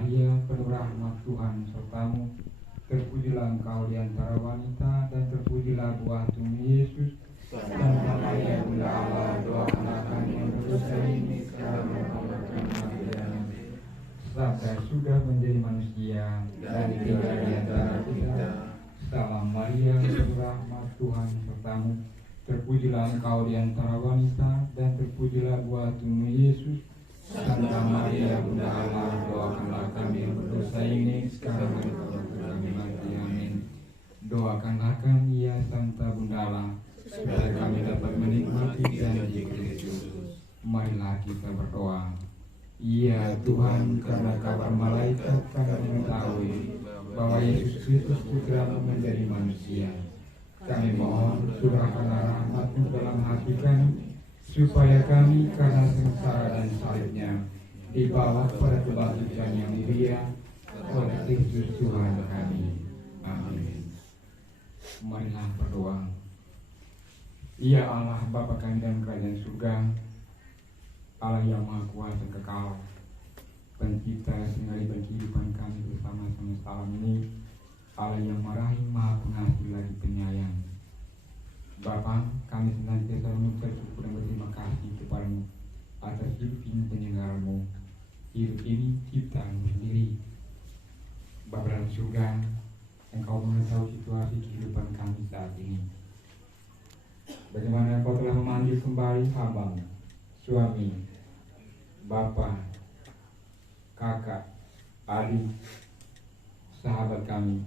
Maria, penuh rahmat Tuhan sertamu. Terpujilah engkau di antara wanita, dan terpujilah buah tubuh Yesus. Santa Maria, Bunda Allah, doakanlah kami yang berdosa ini sekarang dan pada mati. Amin. Sabda sudah menjadi manusia dan tinggal di antara kita. Salam Maria, penuh rahmat Tuhan sertamu. Terpujilah engkau di antara wanita, dan terpujilah buah tubuh Yesus. Santa Maria, Bunda Allah, doakanlah kami yang berdosa ini sekarang dan pada kami mati. Amin. Doakanlah kami ya Santa Bunda Allah, supaya kami dapat menikmati janji Kristus. Marilah kita berdoa. Ya Tuhan, karena kabar malaikat kami mengetahui bahwa Yesus Kristus Putra-Mu menjadi manusia. Kami mohon curahkanlah rahmat-Mu dalam hati kami, supaya kami karena sengsara dan salibnya dibawa pada kebangkitan yang mulia oleh Kristus Tuhan kami. Amin. Marilah berdoa. Ya Allah, Bapa kami dalam kerajaan surga, Allah yang Maha Kuasa kekal, Pencipta segala kehidupan kami bersama semesta alam ini, Allah yang Maha Rahim, Maha Pengasih lagi penyayang. Bapa, kami senantiasa mengucap syukur dan berterima kasih kepadamu atas hidup ini penyelenggara-Mu. Hidup ini ciptaan-Mu sendiri. Bapa dalam surga, Engkau mengetahui situasi kehidupan kami saat ini. Bagaimana Engkau telah memanggil kembali hamba-Mu, suami, bapa, kakak, adik, sahabat kami,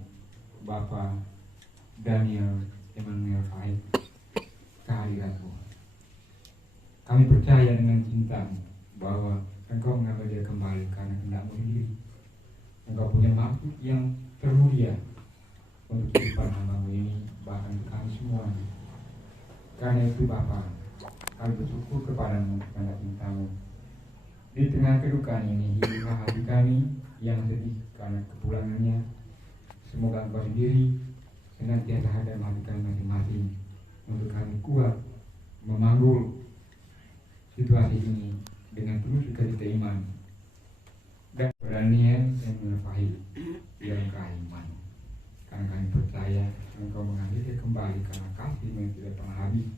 Bapak Daniel Emmanuel Fahid, kehadiran-Mu. Kami percaya dengan cinta-Mu bahwa Engkau mengambil dia kembali karena kehendak-Mu sendiri. Engkau punya maksud yang termulia untuk kehidupan hamba-Mu ini, bahkan untuk kami semua. Karena itu Bapa, kami bersyukur kepadamu karena cinta-Mu. Di tengah kedukaan ini, hiduplah hati kami yang sedih karena kepulangannya. Semoga Engkau sendiri senantiasa hadir dalam hati kami masing-masing, untuk kami kuat memanggul situasi ini dengan penuh sukacita iman dan keberanian yang menyertai dalam keimanan. Karena kami percaya Engkau mengambilnya kembali karena kasih-Mu yang tidak pernah habis,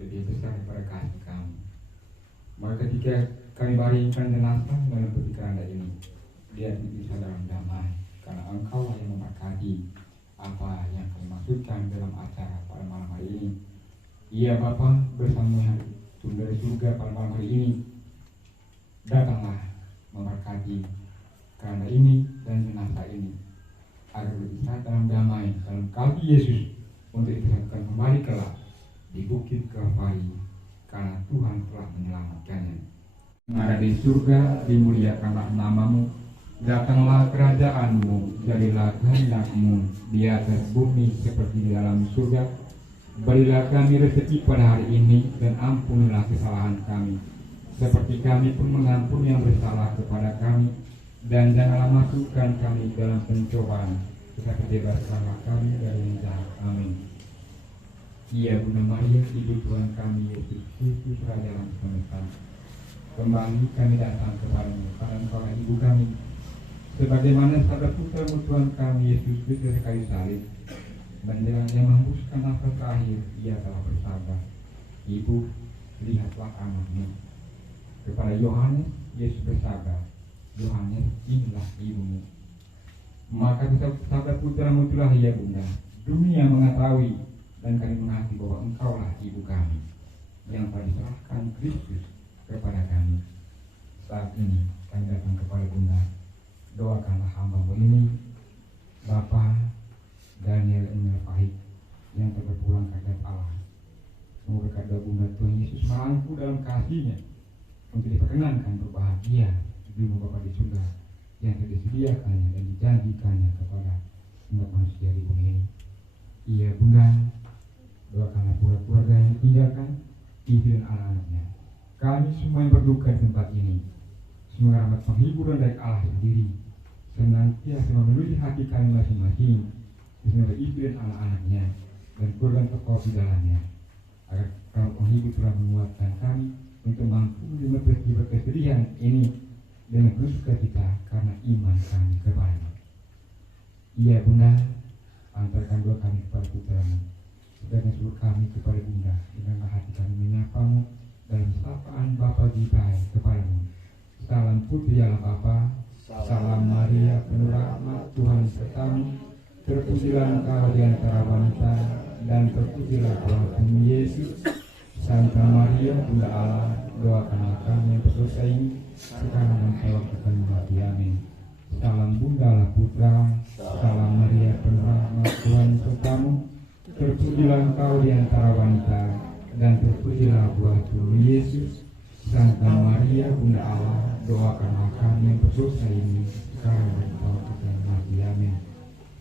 lebih besar daripada kasih kami. Maka ketika kami baringkan jenazah dalam peti keranda ini, dia bisa dalam damai, karena Engkau yang memberkati apa yang kami maksudkan dalam acara pada malam hari ini. Iya Bapa, bersama yang turun dari surga pada malam hari ini, datanglah memberkati keranda ini dan jenazah ini, agar berpisah dalam damai dalam kalbi Yesus, untuk disatukan kembali kelak di bukit Kalvari, karena Tuhan telah menyelamatkannya. Ada di surga, dimuliakanlah nama-Mu. Datanglah kerajaan-Mu, jadilah kehendak-Mu di atas bumi seperti di dalam surga. Berilah kami rezeki pada hari ini, dan ampunilah kesalahan kami, seperti kami pun mengampuni yang bersalah kepada kami. Dan janganlah masukkan kami dalam pencobaan, tetapi bebaskanlah kami dari yang jahat. Amin. Ya Bunda Maria, Ibu Tuhan kami Yesus Kristus, Raja alam semesta, kembali kami datang kepadamu, karena Engkaulah Ibu kami. Sebagaimana sabda Putra-Mu Tuhan kami Yesus Kristus dari kayu salib, menjelang yang menghembuskan nafas terakhir, Ia telah bersabda, Ibu, lihatlah anakmu. Kepada Yohanes, Yesus bersabda, Yohanes, inilah ibumu. Maka sabda Putra-Mu itulah ya Bunda, dunia mengetahui dan kami mengasihi bahwa Engkaulah ibu kami, yang telah diserahkan Kristus kepada kami. Saat ini kami datang kepada Bunda. Doakanlah hamba-Mu ini, Bapak Daniel Emmanuel Fahid, yang terpulang ke Allah. Semoga kedua Bunda Tuhan Yesus merangkul dalam kasih-Nya untuk diperkenankan berbahagia di rumah Bapa di surga yang telah disediakannya dan dijanjikannya kepada umat manusia di bumi ini. Iya Bunda, doakanlah pula keluarga yang ditinggalkan, istri dan anak-anaknya. Kami semua yang berduka di tempat ini, semoga rahmat penghiburan dari Allah sendiri senantiasa memenuhi hati kami masing-masing, bersama istri dan anak-anaknya dan keluarga tokoh di dalamnya, agar kalau penghibur telah menguatkan kami untuk mampu menerima peristiwa kesedihan ini dengan penuh sukacita karena iman kami kepada-Mu. Iya Bunda, antarkan doa kami kepada putra-Mu, sedangkan seluruh kami kepada Bunda, dengan hati kami menyapa-Mu dalam sapaan Bapa Gibai kepada-Mu. Salam putri Allah Bapa, salam Maria penuh rahmat, Tuhan serta-Mu, terpujilah Engkau di antara wanita, dan terpujilah Tuhan Yesus. Santa Maria Bunda Allah, doakanlah kami yang berdosa ini, sekarang dan pada waktu kami mati. Amin. Salam Bunda Allah Putra, salam Maria penuh rahmat, Tuhan serta-Mu, terpujilah Engkau di antara wanita, dan terpujilah buah tubuh Yesus. Santa Maria Bunda Allah, doakanlah kami yang berdosa ini, sekarang dan pada waktu kami mati. Amin.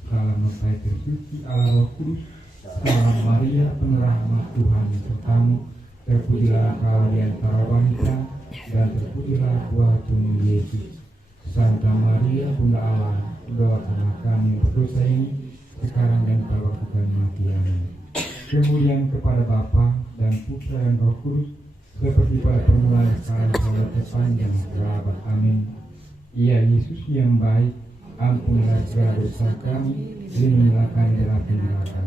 Salam Maria tersuci Allah Roh Kudus, salam Maria penuh rahmat, Tuhan serta-Mu, terpujilah Engkau di antara wanita, dan terpujilah buah tubuh Yesus. Santa Maria Bunda Allah, doakanlah kami yang berdosa ini, sekarang dan pada waktu kami mati. Amin. Kemuliaan kepada Bapa dan Putra dan Roh Kudus, seperti pada permulaan sekarang sampai sepanjang abad. Amin. Ya Yesus yang baik, ampunilah segala dosa kami, lindungilah kami dari api neraka,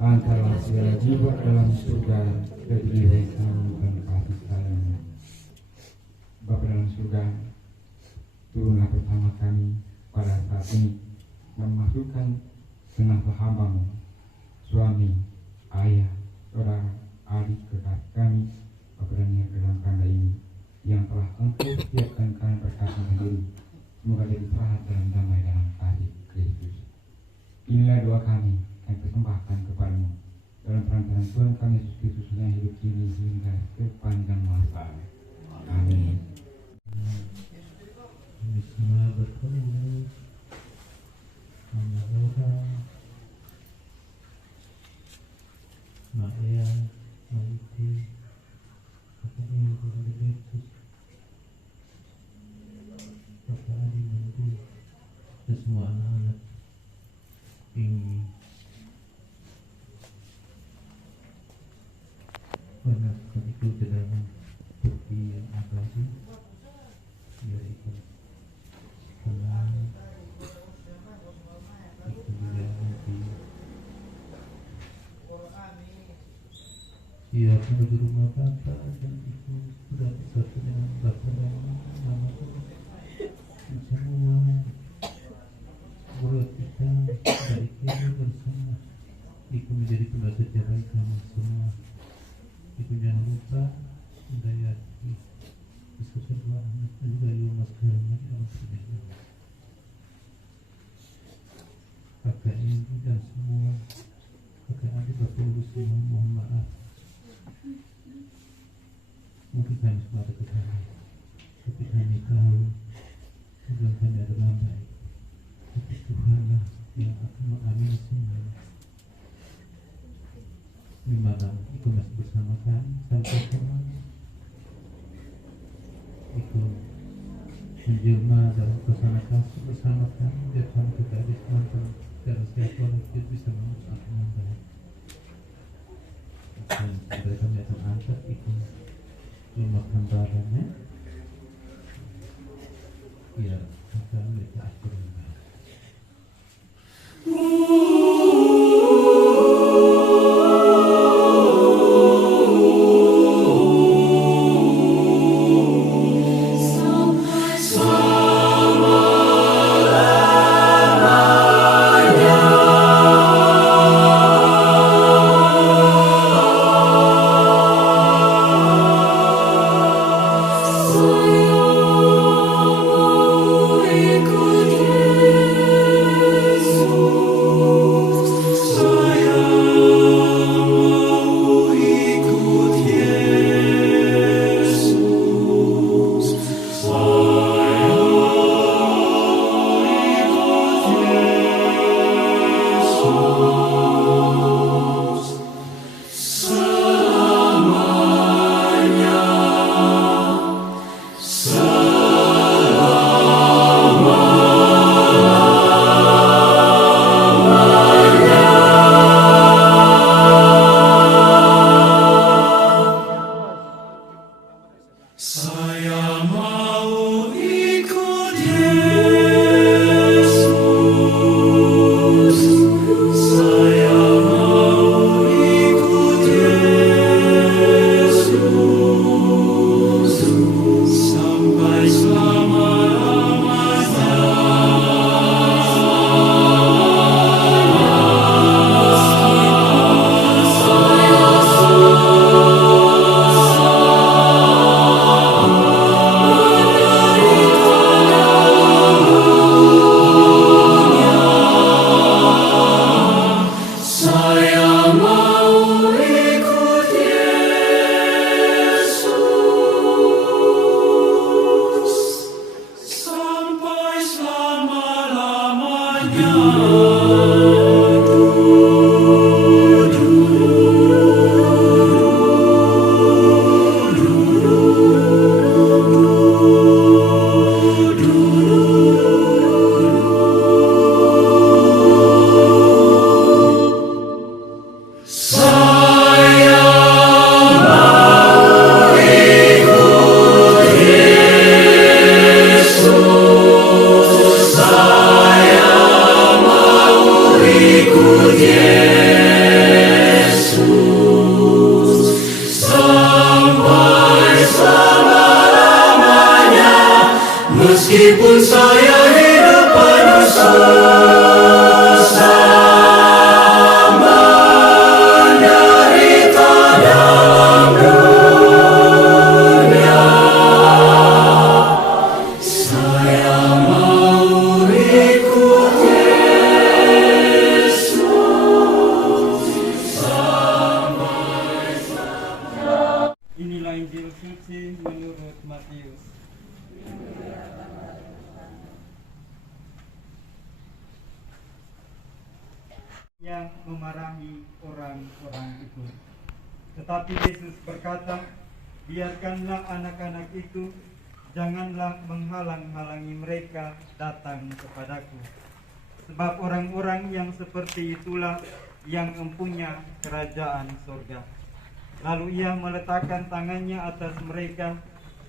antarlah segala jiwa dalam surga, dan berilah kami dan kasih sayang-Mu. Bapa dalam surga, turunlah bersama kami pada saat ini, memasukkan jenazah hamba-Mu, suami, ayah, saudara, adik, kekasih kami, Bapa dan yang dalam kanda ini, yang telah Engkau siapkan kami berkasih sendiri, semoga jadi terang dalam damai dalam kasih Kristus. Inilah doa kami, kami persembahkan kepada-Mu, dalam perantaraan Tuhan kami Yesus Kristus yang hidup kini hingga sepanjang masa. Amin. Bismillah berkata, Alhamdulillah, Maria, Maiti, Bapak Ibu dari Yesus, Bapak Adi Nanti, dan semua anak-anak ini, mengaku itu dalam bukti yang abadi, yaitu tenang, itu juga nanti siap menuju rumah Bapa, dan itu sudah bersatu dengan Bapa dan Mama semua murid kita dari kini bersama itu menjadi pembaca sejarah kami semua. Itu jangan lupa mendayati Yesus dua anak dan juga Yomas karena Allah sendiri. Kakak ibu dan semua kakak adik Bapak Ibu semua mohon maaf. Mungkin kami semua ada kesalahan, tapi kami tahu tujuan kami adalah baik. Tapi Tuhanlah yang akan mengamini semuanya. Di malam itu masih bersama kami sampai semuanya itu menjelma dalam suasana kasih bersama kami dan kami kita ada teman-teman dan siapa lagi bisa mengurus dengan baik. Dan sebenarnya kami akan angkat itu rumah gambarannya, ya kami kita atur dengan baik. Sama Meskipun saya hidup penuh susah, menderita dalam dunia, saya mau ikut Yesus sampai. Inilah Injil suci menurut Matius. Yang memarahi orang-orang itu. Tetapi Yesus berkata, biarkanlah anak-anak itu, janganlah menghalang-halangi mereka datang kepadaku. Sebab orang-orang yang seperti itulah yang mempunyai kerajaan surga. Lalu ia meletakkan tangannya atas mereka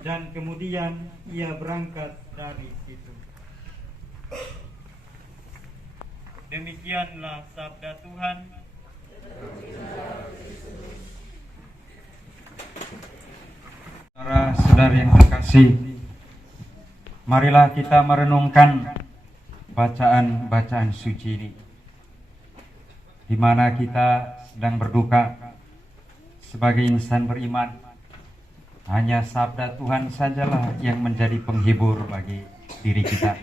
dan kemudian ia berangkat dari situ. Demikianlah sabda Tuhan. Saudara-saudari yang terkasih, marilah kita merenungkan bacaan-bacaan suci ini, di mana kita sedang berduka sebagai insan beriman. Hanya sabda Tuhan sajalah yang menjadi penghibur bagi diri kita,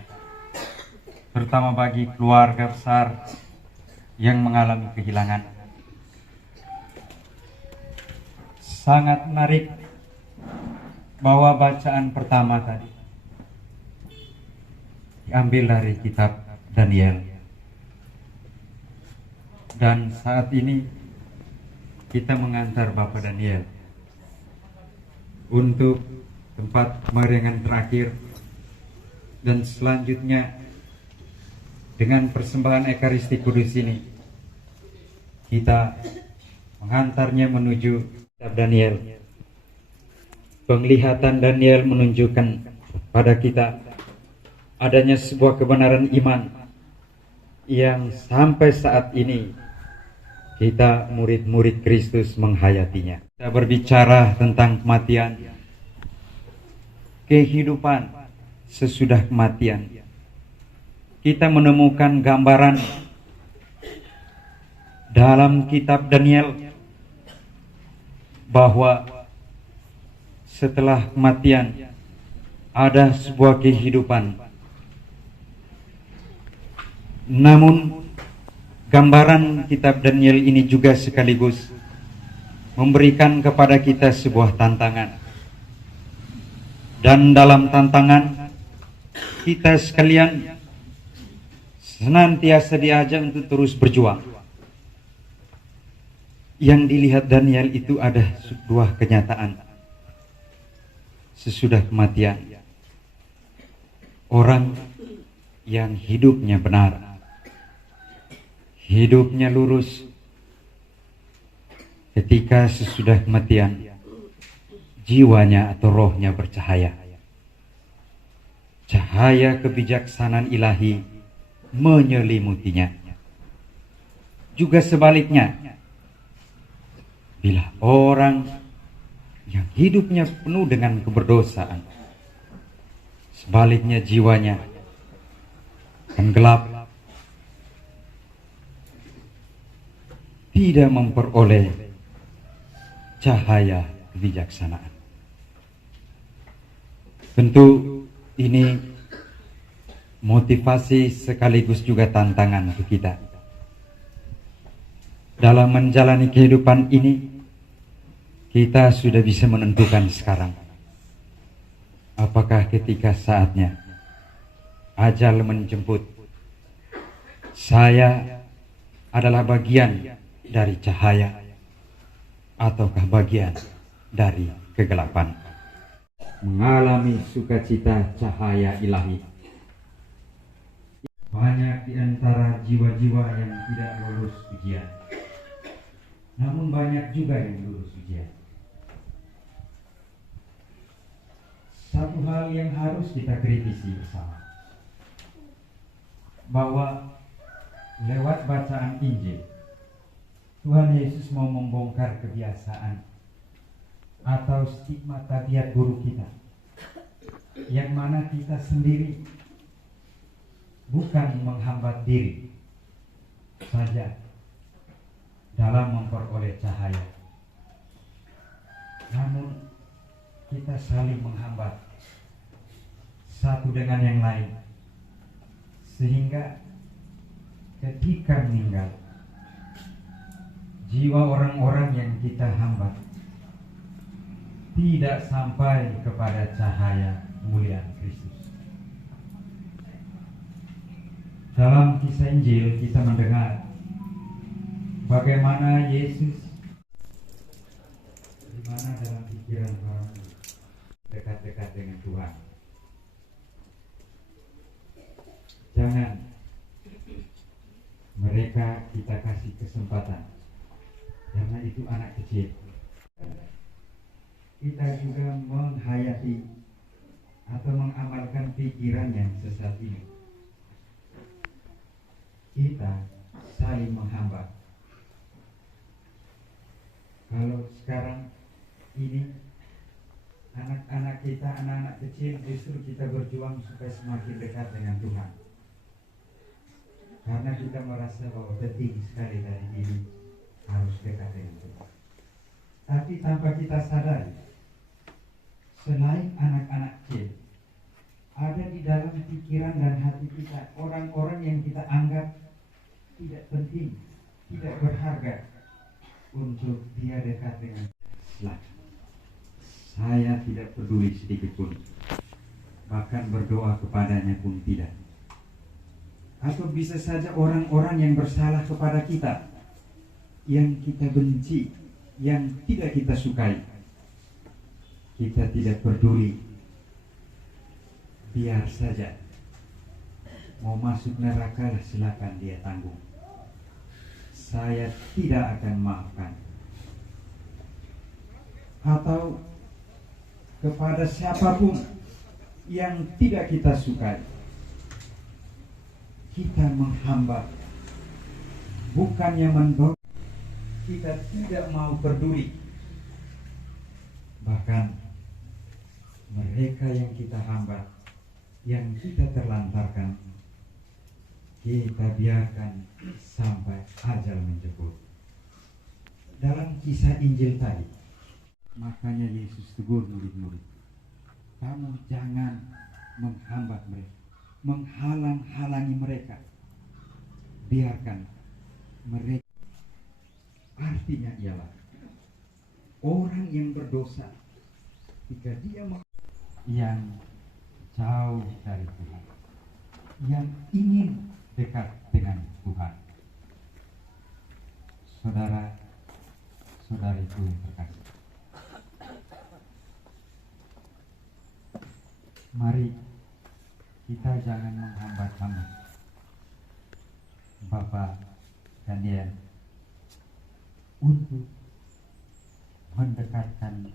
terutama bagi keluarga besar yang mengalami kehilangan. Sangat menarik bahwa bacaan pertama tadi diambil dari kitab Daniel. Dan saat ini kita mengantar Bapak Daniel untuk tempat pemeriangan terakhir, dan selanjutnya dengan persembahan Ekaristi Kudus ini kita menghantarnya menuju kitab Daniel. Penglihatan Daniel menunjukkan pada kita adanya sebuah kebenaran iman yang sampai saat ini kita murid-murid Kristus menghayatinya. Kita berbicara tentang kematian, kehidupan sesudah kematian. Kita menemukan gambaran dalam kitab Daniel bahwa setelah kematian ada sebuah kehidupan. Namun gambaran kitab Daniel ini juga sekaligus memberikan kepada kita sebuah tantangan. Dan dalam tantangan kita sekalian senantiasa diajak untuk terus berjuang. Yang dilihat Daniel itu ada sebuah kenyataan sesudah kematian. Orang yang hidupnya benar, hidupnya lurus, ketika sesudah kematian jiwanya atau rohnya bercahaya. Cahaya kebijaksanaan ilahi menyelimutinya. Juga sebaliknya, bila orang yang hidupnya penuh dengan keberdosaan, sebaliknya jiwanya akan gelap, tidak memperoleh cahaya kebijaksanaan. Tentu ini motivasi sekaligus juga tantangan untuk kita dalam menjalani kehidupan ini. Kita sudah bisa menentukan sekarang apakah ketika saatnya ajal menjemput Saya adalah bagian dari cahaya ataukah bagian dari kegelapan? Mengalami sukacita cahaya ilahi. Banyak di antara jiwa-jiwa yang tidak lulus ujian, namun banyak juga yang lulus ujian. Satu hal yang harus kita kritisi bersama, bahwa lewat bacaan Injil, Tuhan Yesus mau membongkar kebiasaan atau stigma tabiat buruk kita, yang mana kita sendiri bukan menghambat diri saja dalam memperoleh cahaya, namun kita saling menghambat satu dengan yang lain, sehingga ketika meninggal, jiwa orang-orang yang kita hambat tidak sampai kepada cahaya kemuliaan Kristus. Dalam kisah Injil kita mendengar bagaimana Yesus, di mana dalam pikiran orang dekat-dekat dengan Tuhan. Jangan mereka kita kasih kesempatan, karena itu anak kecil. Kita juga menghayati atau mengamalkan pikiran yang sesat ini. Kita saling menghambat. Kalau sekarang ini anak-anak kita, anak-anak kecil, justru kita berjuang supaya semakin dekat dengan Tuhan, karena kita merasa bahwa penting sekali dari diri harus dekat dengan Tuhan. Tapi tanpa kita sadari, selain anak-anak kecil, ada di dalam pikiran dan hati kita orang-orang yang kita anggap tidak penting, tidak berharga untuk dia dekat dengan Islam. Saya tidak peduli sedikit pun, bahkan berdoa kepadanya pun tidak. Atau bisa saja orang-orang yang bersalah kepada kita, yang kita benci, yang tidak kita sukai, kita tidak peduli. Biar saja, mau masuk neraka lah, silakan dia tanggung. Saya tidak akan maafkan. Atau kepada siapapun yang tidak kita sukai, kita menghambat, bukannya mendorong. Kita tidak mau peduli. Bahkan mereka yang kita hambat, yang kita terlantarkan, kita biarkan sampai ajal menjemput. Dalam kisah Injil tadi, makanya Yesus tegur murid-murid, kamu jangan menghambat mereka, menghalang-halangi mereka, biarkan mereka. Artinya ialah orang yang berdosa, jika dia yang jauh dari Tuhan, yang ingin dekat dengan Tuhan, saudara-saudariku yang terkasih, mari kita jangan menghambat-hambat Bapak Daniel untuk mendekatkan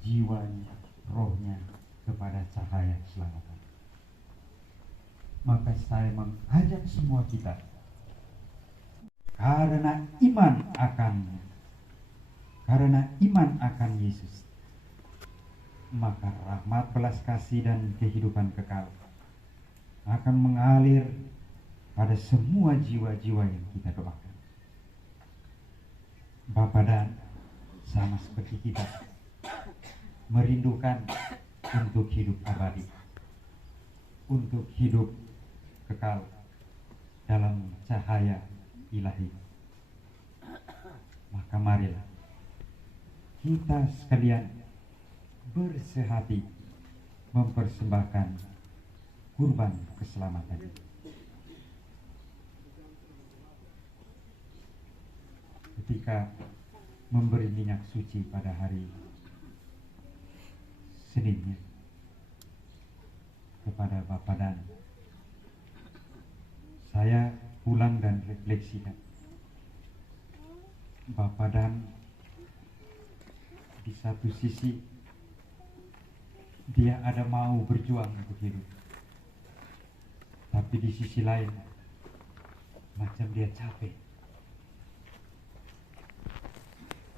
jiwanya, rohnya kepada cahaya keselamatan. Maka saya mengajak semua kita, karena iman akan Yesus, maka rahmat, belas kasih dan kehidupan kekal akan mengalir pada semua jiwa-jiwa yang kita doakan. Bapa Dan sama seperti kita merindukan untuk hidup abadi, untuk hidup kekal dalam cahaya ilahi. Maka marilah kita sekalian bersehati mempersembahkan kurban keselamatan. ketika memberi minyak suci pada hari Seninnya kepada Bapak Dan. Saya pulang dan refleksikan. Bapak Dan di satu sisi dia ada mau berjuang untuk hidup, tapi di sisi lain macam dia capek.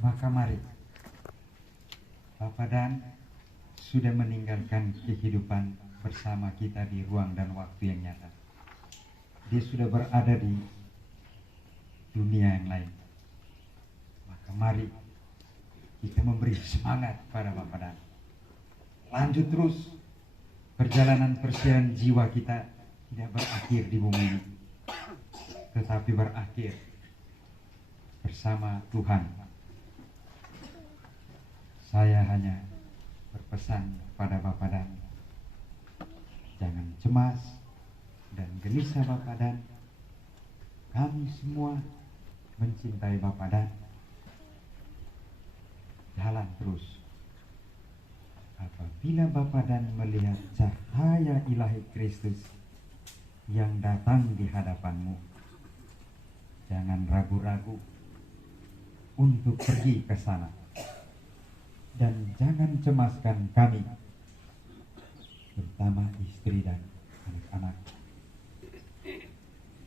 Maka mari, Bapak Dan sudah meninggalkan kehidupan bersama kita di ruang dan waktu yang nyata. Dia sudah berada di dunia yang lain. Maka mari kita memberi semangat pada Bapak Dan. Lanjut terus, perjalanan persiapan jiwa kita tidak berakhir di bumi ini, tetapi berakhir bersama Tuhan. Saya hanya berpesan pada Bapak Dan, jangan cemas dan gelisah Bapak Dan. Kami semua mencintai Bapak Dan. Jalan terus. Apabila Bapak Dan melihat cahaya ilahi Kristus yang datang di hadapanmu, jangan ragu-ragu untuk pergi ke sana. Dan jangan cemaskan kami, terutama istri dan anak-anak.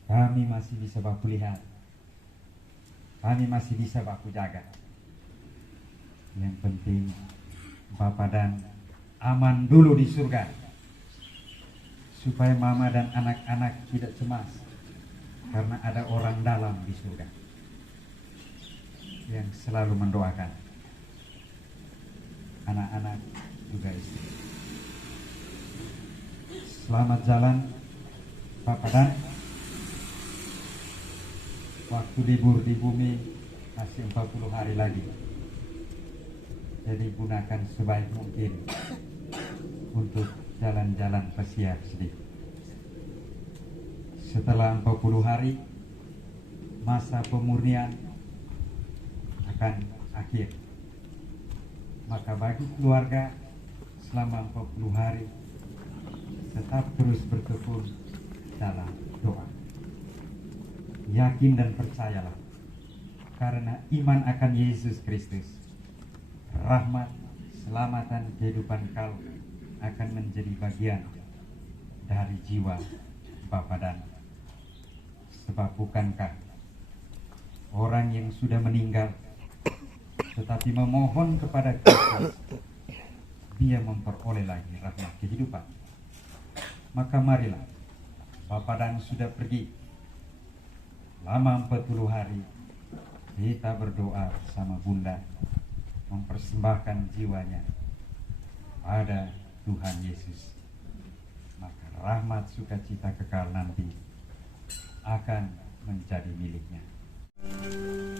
Kami masih bisa baku lihat, kami masih bisa baku jaga. Yang penting Bapak Dan aman dulu di surga, supaya mama dan anak-anak tidak cemas, karena ada orang dalam di surga yang selalu mendoakan anak-anak juga istri. Selamat jalan Bapak Dan. Waktu libur di bumi masih 40 hari lagi. Jadi gunakan sebaik mungkin untuk jalan-jalan pesiar sedikit. Setelah 40 hari, masa pemurnian akan akhir. Maka bagi keluarga selama 40 hari tetap terus bertekun dalam doa. Yakin dan percayalah, karena iman akan Yesus Kristus, rahmat, keselamatan, kehidupan kau akan menjadi bagian dari jiwa Bapak Dan. Sebab bukankah orang yang sudah meninggal tetapi memohon kepada Kristus, dia memperoleh lagi rahmat kehidupan. Maka marilah, Bapak Dan sudah pergi lama 40 hari, kita berdoa bersama Bunda, mempersembahkan jiwanya pada Tuhan Yesus. Maka rahmat sukacita kekal nanti akan menjadi miliknya. Tuhan Yesus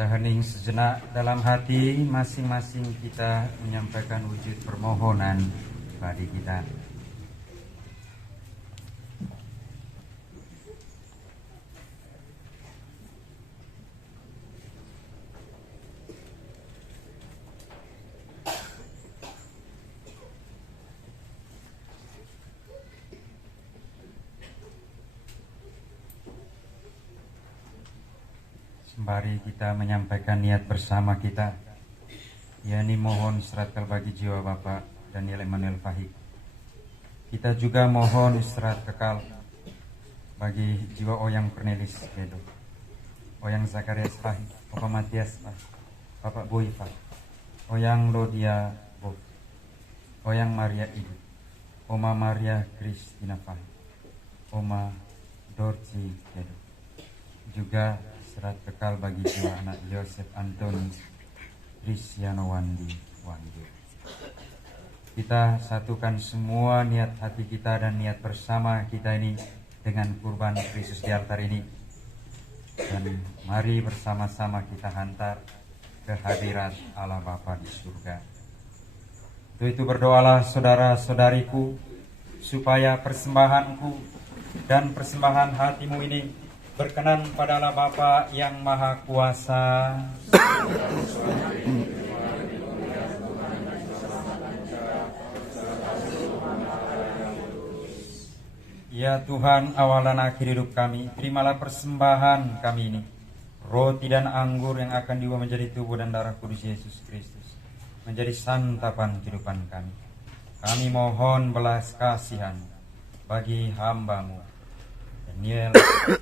Kita hening sejenak dalam hati, masing-masing kita menyampaikan wujud permohonan bagi kita. Mari kita menyampaikan niat bersama kita, yakni mohon istirahat kekal bagi jiwa Bapak Daniel Emmanuel Fahik. Kita juga mohon istirahat kekal bagi jiwa Oyang Cornelis Bedo, Oyang Zakarias Fahik, Bapak Matias Fahik, Bapak Boy Fahik, Oyang Lodia Bob, Oyang Maria Ibu, Oma Maria Kristina Fahik, Oma Dorci Bedo. Juga istirahat kekal bagi jiwa anak Yosef Antoni Cristiano Wandi Wandu. Kita satukan semua niat hati kita dan niat bersama kita ini dengan kurban Kristus di altar ini. Dan mari bersama-sama kita hantar ke hadirat Allah Bapa di surga. Untuk itu berdoalah saudara-saudariku, supaya persembahanku dan persembahan hatimu ini berkenan pada Allah Bapa yang Maha Kuasa. Ya Tuhan, awal dan akhir hidup kami, terimalah persembahan kami ini, roti dan anggur yang akan diubah menjadi tubuh dan darah kudus Yesus Kristus, menjadi santapan kehidupan kami. Kami mohon belas kasihan bagi hamba-Mu Daniel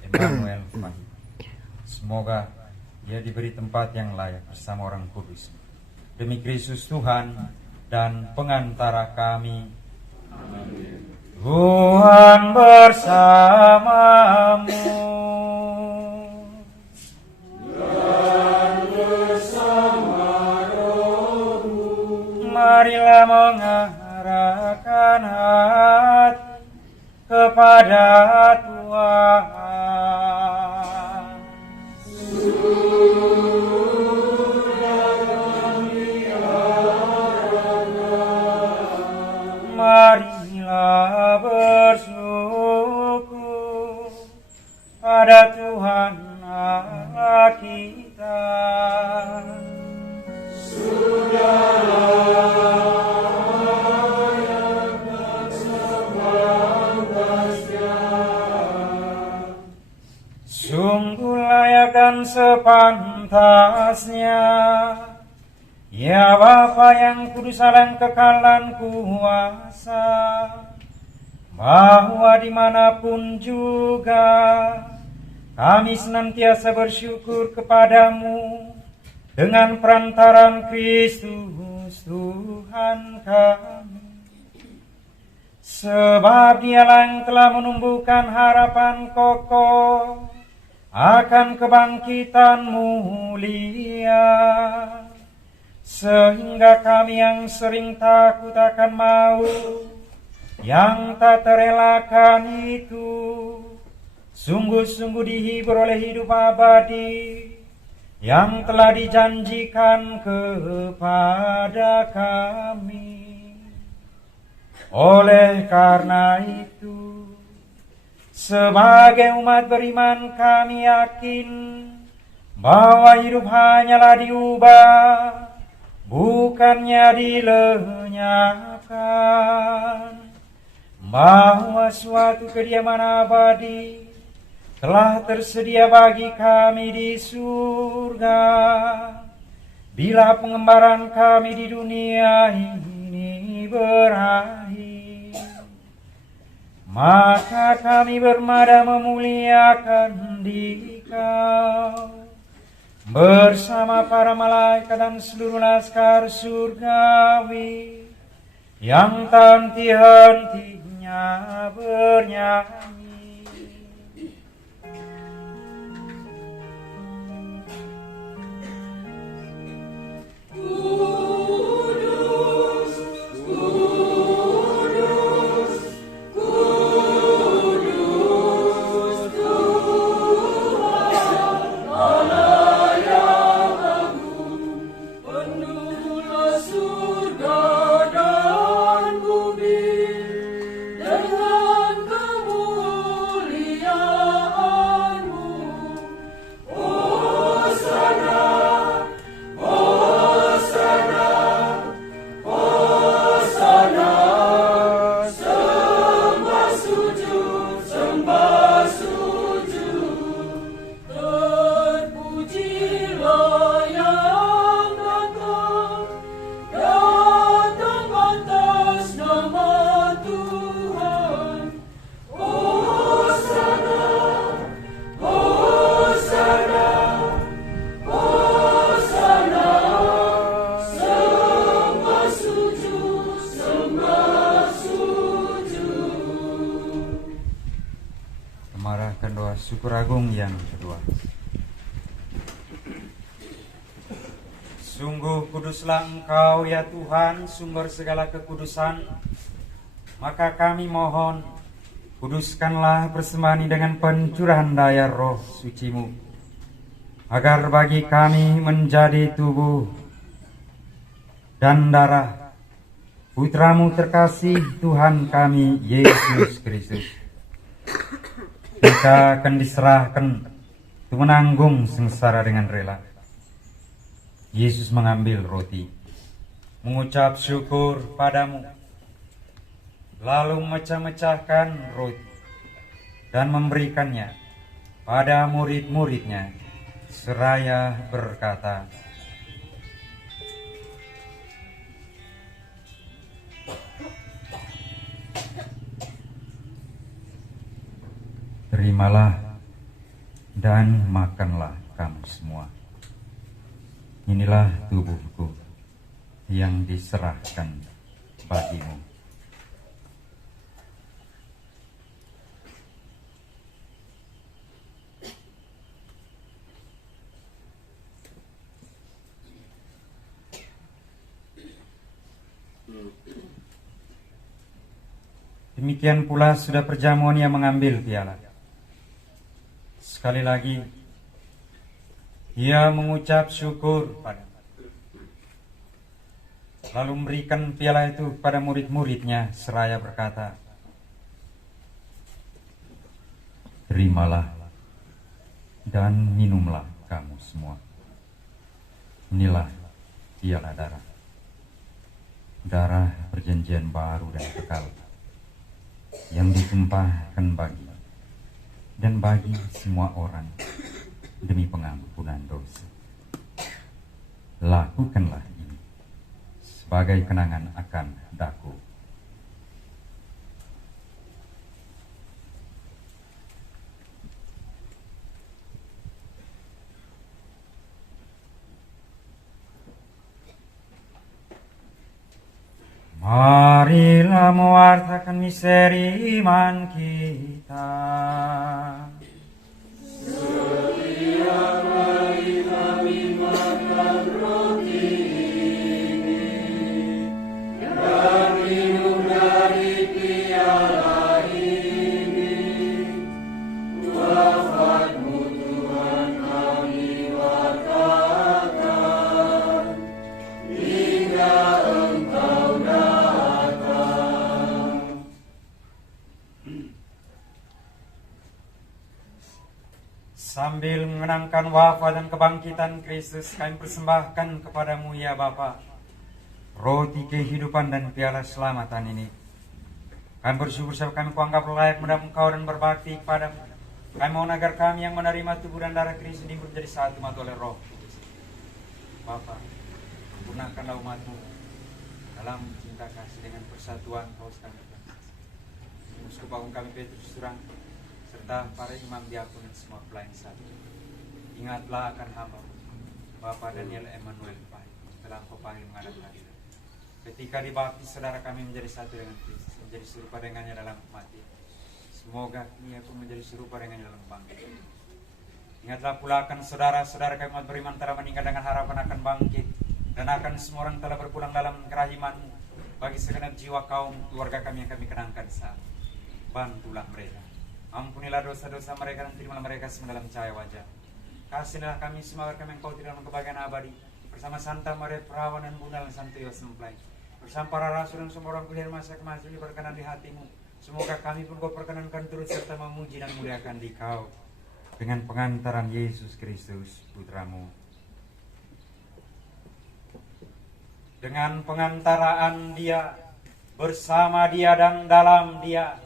Emmanuel Fahik. Semoga dia diberi tempat yang layak bersama orang kudus. Demi Kristus Tuhan dan pengantara kami. Amin. Tuhan bersamamu. Dan bersama rohmu. Marilah mengarahkan hati kepada Tuhan. Marilah bersyukur pada Tuhan Allah kita. Sungguh layak dan sepantasnya, ya Bapa yang kudus dan kekal dan kuasa, bahwa dimanapun juga kami senantiasa bersyukur kepadamu dengan perantaraan Kristus Tuhan kami. Sebab Dialah yang telah menumbuhkan harapan kokoh akan kebangkitan mulia, sehingga kami yang sering takut akan maut yang tak terelakkan itu sungguh-sungguh dihibur oleh hidup abadi yang telah dijanjikan kepada kami. Oleh karena itu, sebagai umat beriman kami yakin bahwa hidup hanyalah diubah, bukannya dilenyapkan, bahwa suatu kediaman abadi telah tersedia bagi kami di surga bila pengembaraan kami di dunia ini berakhir. Maka kami bermada memuliakan Dikau bersama para malaikat dan seluruh laskar surgawi yang tak henti-hentinya bernyanyi. Allah yang kedua. Sungguh kuduslah Engkau ya Tuhan, sumber segala kekudusan. Maka kami mohon, kuduskanlah persembahan ini dengan pencurahan daya roh suci-Mu, agar bagi kami menjadi tubuh dan darah Putra-Mu terkasih Tuhan kami Yesus Kristus. Kita akan diserahkan untuk menanggung sengsara dengan rela. Yesus mengambil roti, mengucap syukur padamu, lalu memecah-mecahkan roti dan memberikannya pada murid-muridnya, seraya berkata, "Terimalah dan makanlah kamu semua. Inilah tubuhku yang diserahkan bagimu." Demikian pula sudah perjamuan ia mengambil piala. Sekali lagi, ia mengucap syukur padamu, lalu memberikan piala itu pada murid-muridnya, seraya berkata, "Terimalah dan minumlah kamu semua. Inilah piala darah perjanjian baru dan kekal, yang ditumpahkan bagi semua orang demi pengampunan dosa. Lakukanlah ini sebagai kenangan akan daku." Marilah mewartakan misteri iman kita. Setiap hari kami makan roti ini dan minum dari piala ini, wafat-Mu Tuhan kami wartakan hingga Engkau datang. Sambil mengenangkan wafat dan kebangkitan Kristus, kami persembahkan kepadamu ya Bapa roti kehidupan dan piala keselamatan ini. Kami bersyukur sebab kami kuanggap layak menghadap Engkau dan berbakti kepadamu. Kami mohon agar kami yang menerima tubuh dan darah Kristus ini menjadi satu mata oleh Roh Kudus. Bapa, sempurnakanlah umat-Mu dalam cinta kasih dengan persatuan Paus kami. Uskup Agung kami Petrus Surang, serta para imam diakon dan semua pelayan satu. Ingatlah akan hamba Bapak Daniel Emmanuel Pahit, telah Kau panggil menghadap hadirat. Ketika dibaptis, saudara kami menjadi satu dengan Kristus, menjadi serupa dengannya dalam kematian. Semoga ia pun menjadi serupa dengannya dalam kebangkitan. Ingatlah pula akan saudara-saudara kami umat beriman telah meninggal dengan harapan akan bangkit, dan akan semua orang telah berpulang dalam kerahiman-Mu. Bagi segenap jiwa kaum keluarga kami yang kami kenangkan saat, bantulah mereka. Ampunilah dosa-dosa mereka dan terimalah mereka semua dalam cahaya wajah. Kasihlah kami semua agar kami Engkau tidak dalam kebahagiaan abadi, bersama Santa Maria Perawan dan Bunda dan Santo Yosef Mempelai, bersama para rasul dan semua orang pilihan masa kemajuan diperkenan di hati-Mu. Semoga kami pun Kau perkenankan turut serta memuji dan muliakan di Kau dengan pengantaran Yesus Kristus Putra-Mu. Dengan pengantaraan Dia, bersama Dia dan dalam Dia,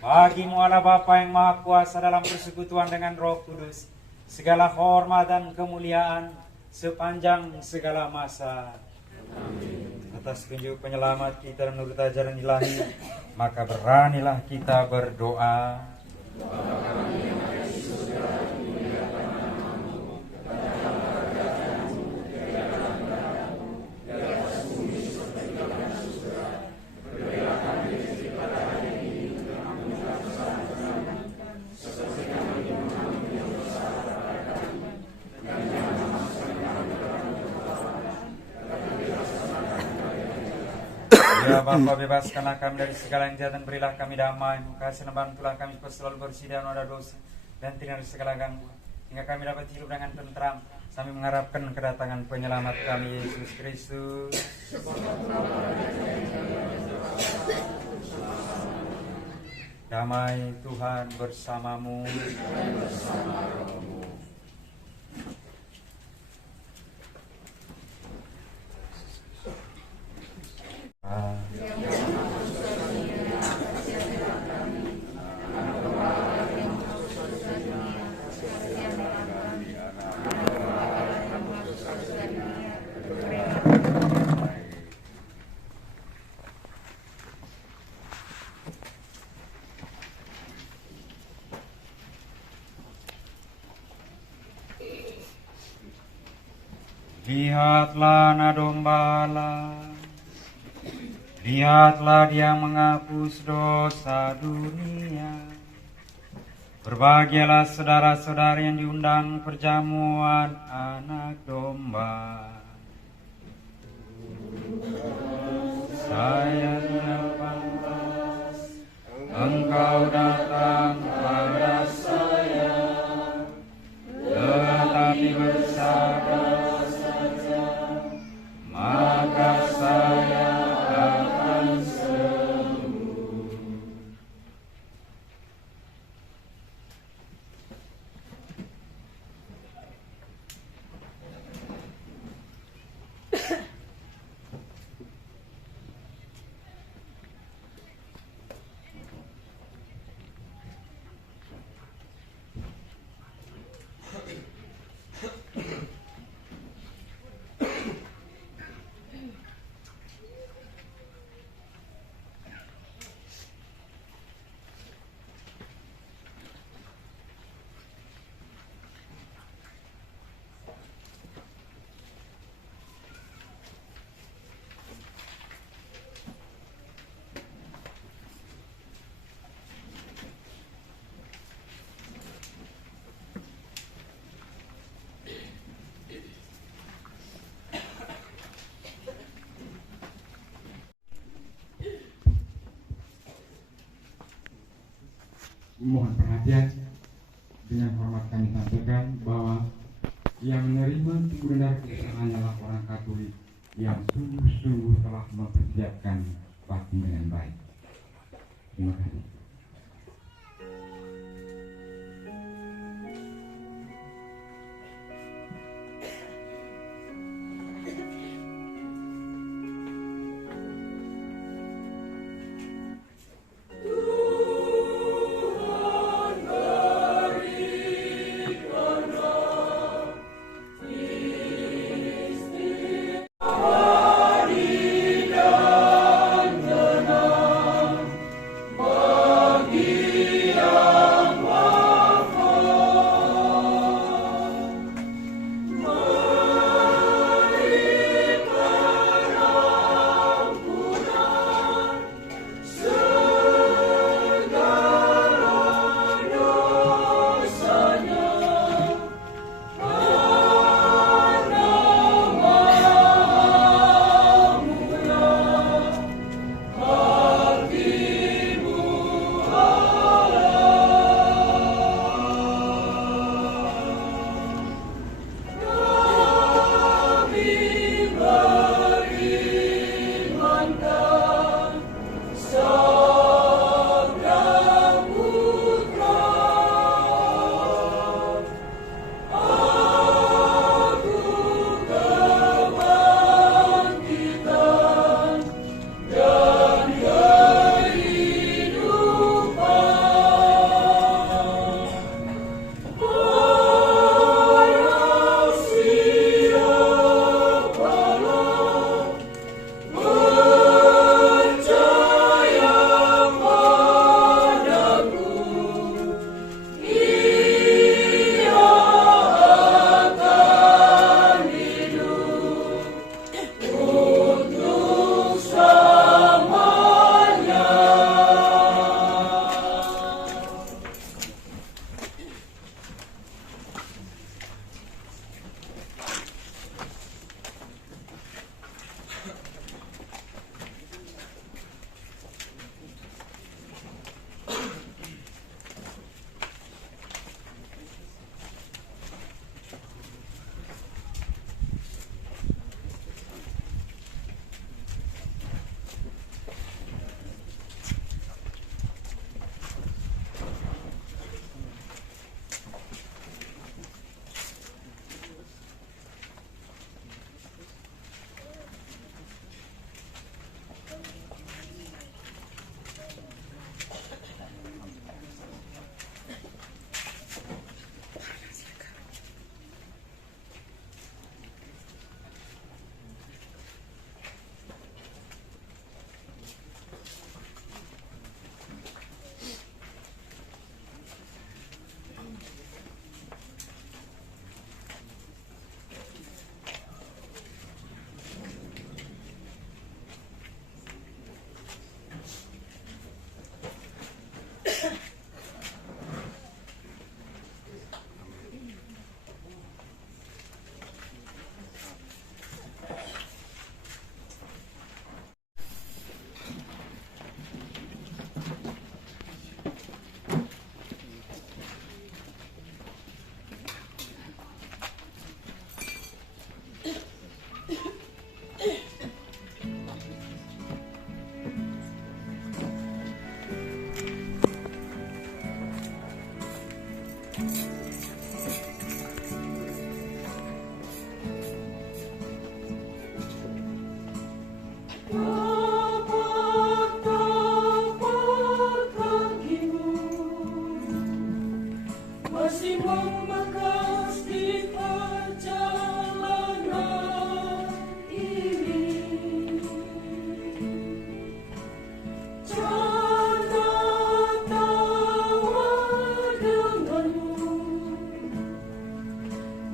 bagi-Mu Allah Bapa yang Maha Kuasa dalam persekutuan dengan Roh Kudus, segala hormat dan kemuliaan sepanjang segala masa. Amin. Atas petunjuk penyelamat kita dan menurut ajaran ilahi, maka beranilah kita berdoa. Ya Bapa, bebaskanlah kami dari segala yang jahat dan berilah kami damai. Kasih dan bantulah kami supaya selalu bersih dari noda dosa dan tidak dari segala gangguan, hingga kami dapat hidup dengan tentram sambil mengharapkan kedatangan penyelamat kami Yesus Kristus. Damai Tuhan bersamamu. Lihatlah anak domba Allah, lihatlah dia menghapus dosa dunia. Berbahagialah saudara-saudari yang diundang perjamuan anak domba. Saya tidak pantas engkau datang pada saya, tetapi bersabar maka saya akan sembuh. Mohon perhatian, dengan hormat kami sampaikan bahwa yang menerima tubuh dan darah Kristus hanyalah orang Katolik yang sungguh-sungguh telah mempersiapkan batin dengan baik. Terima kasih. Bye.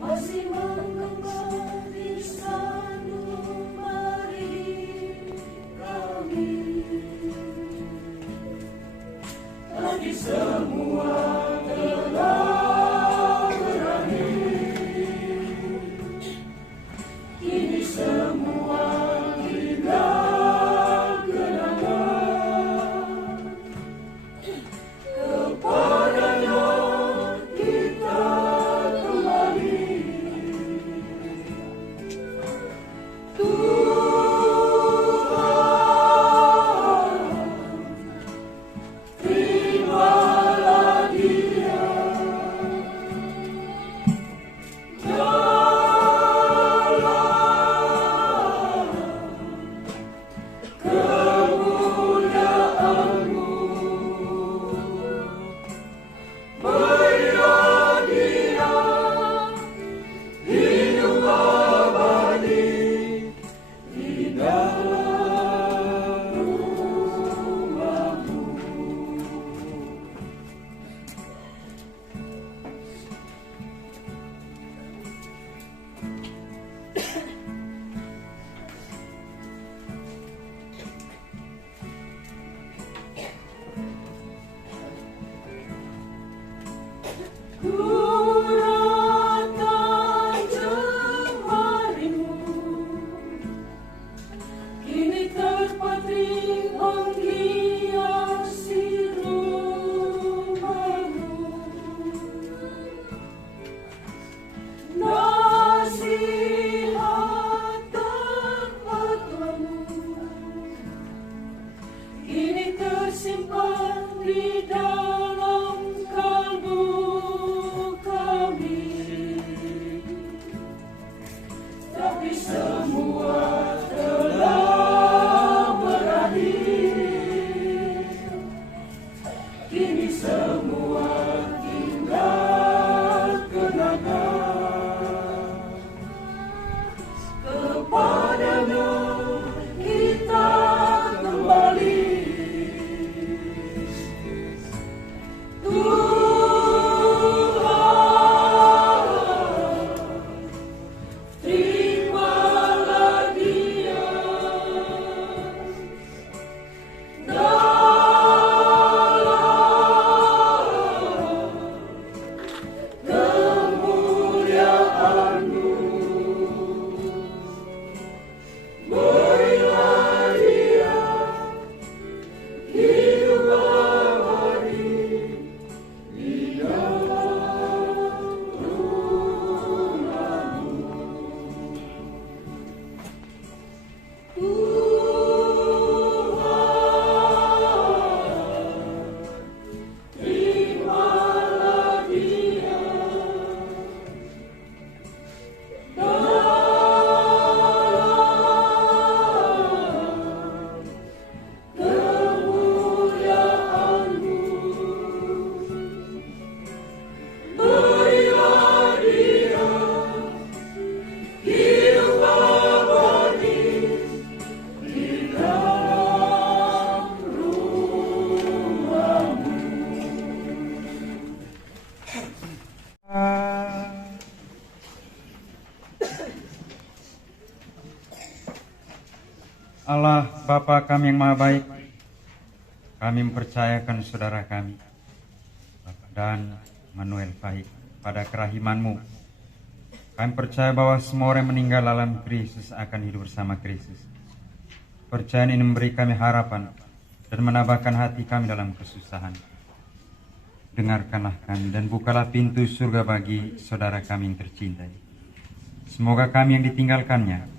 masih mengembali sanubari kami. Tapi semua telah berakhir, kini semua tinggal kenangan. Kepadanya kita kembali, Tuhan, terimalah Dia. Dalam kemuliaan-Mu, berilah Dia hidup abadi di dalam rumah-Mu. Kuratan jemarimu kini terpatri menghiasi rumahmu. Nasihat dan fatwamu kini tersimpan di dalam kalbu kami. Tapi semua telah berakhir, kini semua tinggal kenangan. Kepadanya kita kembali, Tuhan, terimalah Dia. Dalam kemuliaan-Mu, berilah Dia hidup abadi di dalam rumah-Mu. Tuhan, terimalah Dia. Dalam kemuliaan-Mu, berilah Dia hidup abadi di dalam rumah-Mu. Allah Bapa kami yang Maha Baik, kami mempercayakan saudara kami Bapak Dan Manuel Fahik pada kerahiman-Mu. Kami percaya bahwa semua orang yang meninggal dalam Kristus akan hidup bersama Kristus. Percayaan ini memberi kami harapan dan menambahkan hati kami dalam kesusahan. Dengarkanlah kami dan bukalah pintu surga bagi saudara kami yang tercintai. Semoga kami yang ditinggalkannya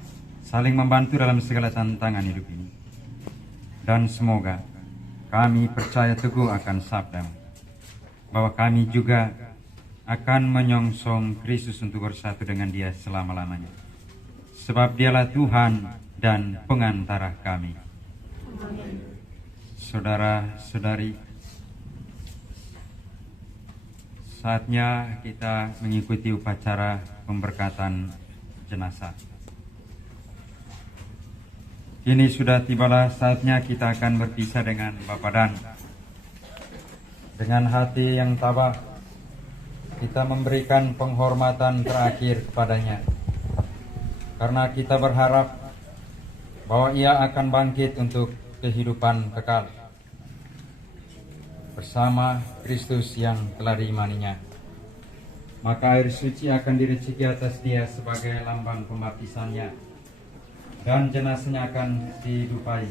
saling membantu dalam segala tantangan hidup ini. Dan semoga kami percaya teguh akan sabda-Mu, bahwa kami juga akan menyongsong Kristus untuk bersatu dengan Dia selama-lamanya. Sebab Dialah Tuhan dan pengantara kami. Saudara-saudari, saatnya kita mengikuti upacara pemberkatan jenazah. Kini sudah tibalah saatnya kita akan berpisah dengan Bapak Dan. Dengan hati yang tabah, kita memberikan penghormatan terakhir kepadanya, karena kita berharap bahwa ia akan bangkit untuk kehidupan kekal bersama Kristus yang telah diimaninya. Maka air suci akan diriciki atas dia sebagai lambang pembaptisannya, dan jenazahnya akan didupai,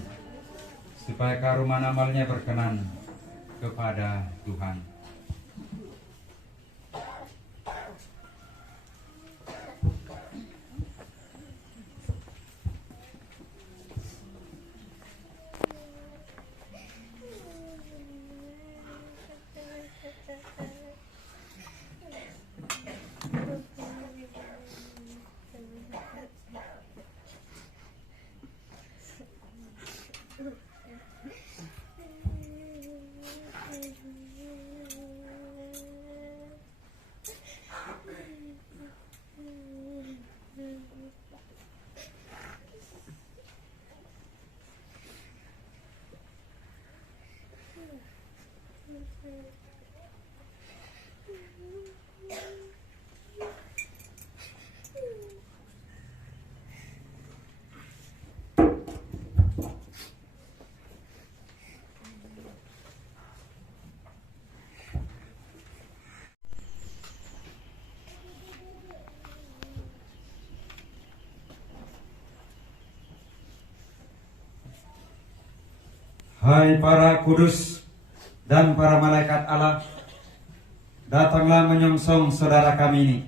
supaya karuman amalnya berkenan kepada Tuhan. Hai para kudus dan para malaikat Allah, datanglah menyongsong saudara kami ini.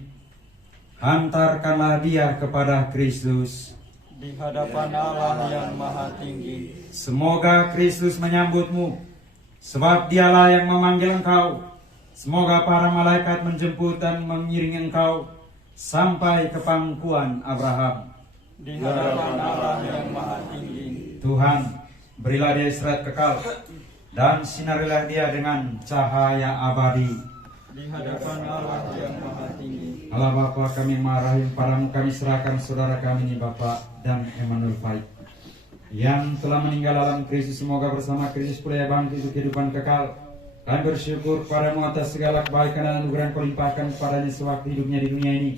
Hantarkanlah dia kepada Kristus di hadapan Allah yang maha tinggi. Semoga Kristus menyambutmu, sebab dialah yang memanggil engkau. Semoga para malaikat menjemput dan mengiringi engkau sampai ke pangkuan Abraham. Di hadapan Allah yang maha tinggi. Tuhan, berilah dia istirahat kekal, dan sinarilah dia dengan cahaya abadi. Di hadapan Allah yang maha tinggi. Allah Bapa, kami marahim padamu, kami serahkan saudara kami ini Bapa dan Emmanuel Faik yang telah meninggal dalam Kristus. Semoga bersama Kristus pula ia bangkit untuk kehidupan kekal. Kami bersyukur padamu atas segala kebaikan dan anugerah yang kau limpahkan kepadanya sewaktu hidupnya di dunia ini.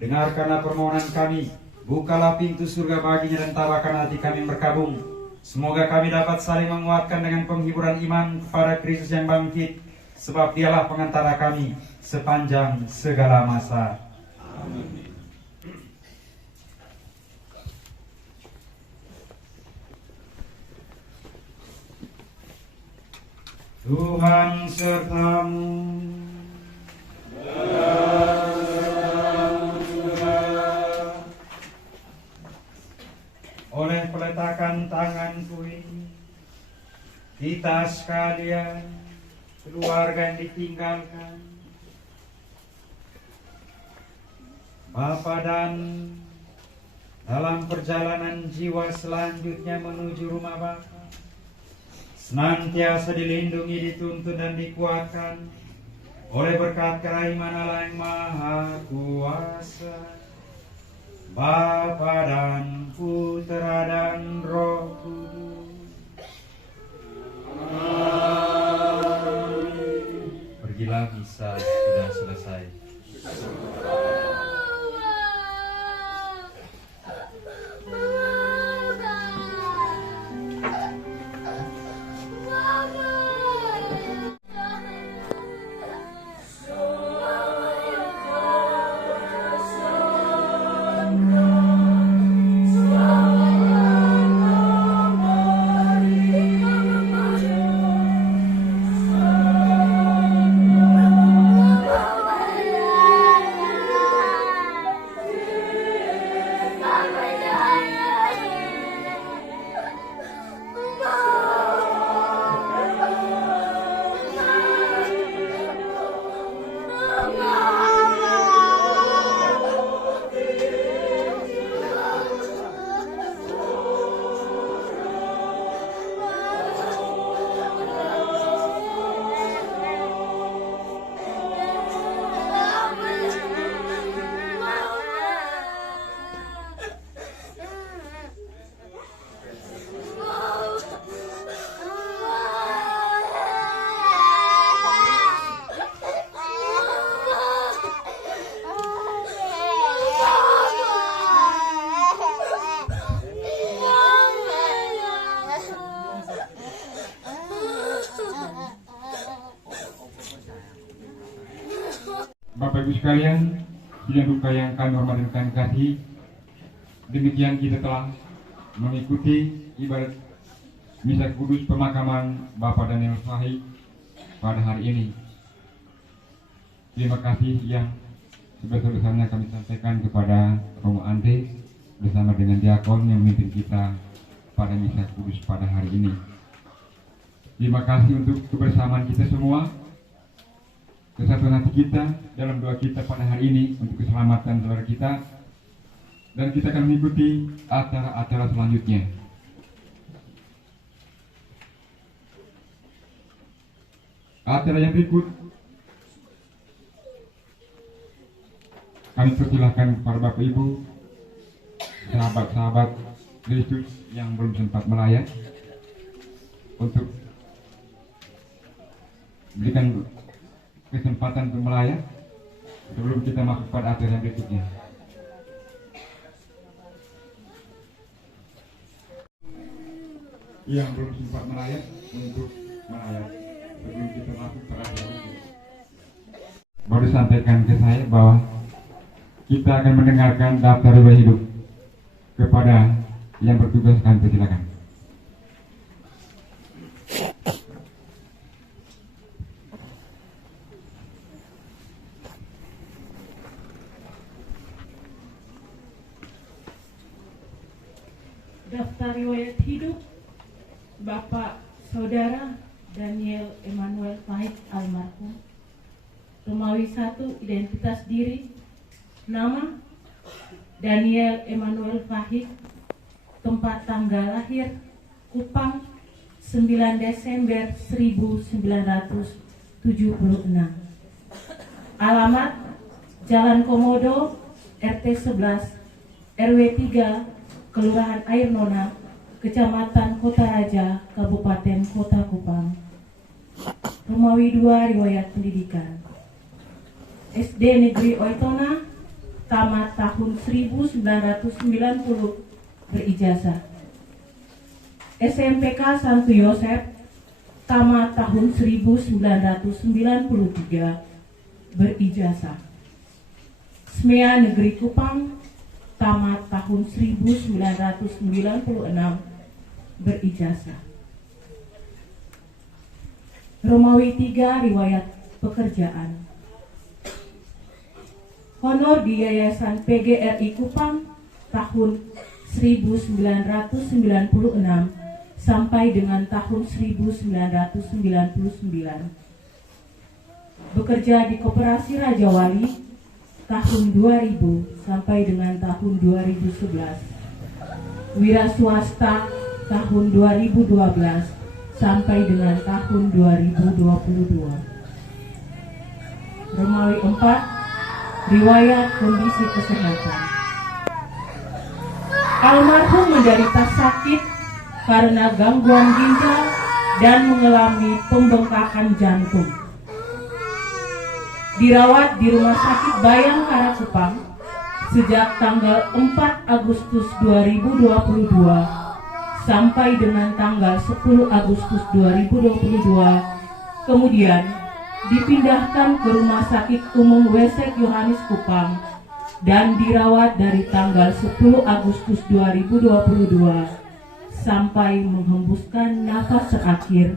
Dengarkanlah permohonan kami, bukalah pintu surga baginya dan tabahkan hati kami berkabung. Semoga kami dapat saling menguatkan dengan penghiburan iman kepada Kristus yang bangkit, sebab dialah pengantara kami sepanjang segala masa. Amin. Tuhan sertamu. Oleh peletakan tanganku ini, kita sekalian, keluarga yang ditinggalkan, Bapa, dan dalam perjalanan jiwa selanjutnya menuju rumah Bapa, senantiasa dilindungi, dituntun dan dikuatkan oleh berkat kerahiman Allah yang Maha Kuasa, Bapa dan Putra dan Roh Kudus. Amin. Pergilah, misa sudah selesai. Ibu sekalian, sidang duka yang kami hormati dan kami kasihi, demikian kita telah mengikuti ibadat misa kudus pemakaman Bapak Daniel Fahik pada hari ini. Terima kasih yang sebesar-besarnya kami sampaikan kepada Romo Ante bersama dengan diakon yang memimpin kita pada misa kudus pada hari ini. Terima kasih untuk kebersamaan kita semua, kesatuan hati kita dalam doa kita pada hari ini untuk keselamatan saudara kita, dan kita akan mengikuti acara-acara selanjutnya. Acara yang berikut kami persilahkan kepada Bapak Ibu, sahabat-sahabat Kristus yang belum sempat melayat untuk berikan kesempatan untuk melayat sebelum kita masuk pada acara yang berikutnya. Yang belum sempat melayat untuk melayat sebelum kita masuk pada acara berikutnya. Baru sampaikan ke saya bahwa kita akan mendengarkan daftar riwayat hidup. Kepada yang bertugas kami persilakan. Daftar riwayat hidup Bapak Saudara Daniel Emmanuel Fahik almarhum. Romawi 1, identitas diri. Nama Daniel Emmanuel Fahik. Tempat tanggal lahir Kupang 9 Desember 1976. Alamat Jalan Komodo, RT 11, RW 3, Kelurahan Air Nona, Kecamatan Kota Raja, Kabupaten Kota Kupang. Romawi 2, riwayat pendidikan. SD Negeri Oitona, tamat tahun 1990, berijazah. SMPK Santo Yosef, tamat tahun 1993, berijazah. SMEA Negeri Kupang, tamat tahun 1996, berijazah. Romawi 3, riwayat pekerjaan. Honor di Yayasan PGRI Kupang tahun 1996 sampai dengan tahun 1999. Bekerja di Koperasi Raja Wali tahun 2000 sampai dengan tahun 2011. Wira swasta tahun 2012 sampai dengan tahun 2022. Romawi 4, riwayat kondisi kesehatan. Almarhum menderita sakit karena gangguan ginjal dan mengalami pembengkakan jantung. Dirawat di Rumah Sakit Bayangkara Kupang sejak tanggal 4 Agustus 2022 sampai dengan tanggal 10 Agustus 2022, kemudian dipindahkan ke Rumah Sakit Umum Wesek Yohanes Kupang dan dirawat dari tanggal 10 Agustus 2022 sampai menghembuskan nafas terakhir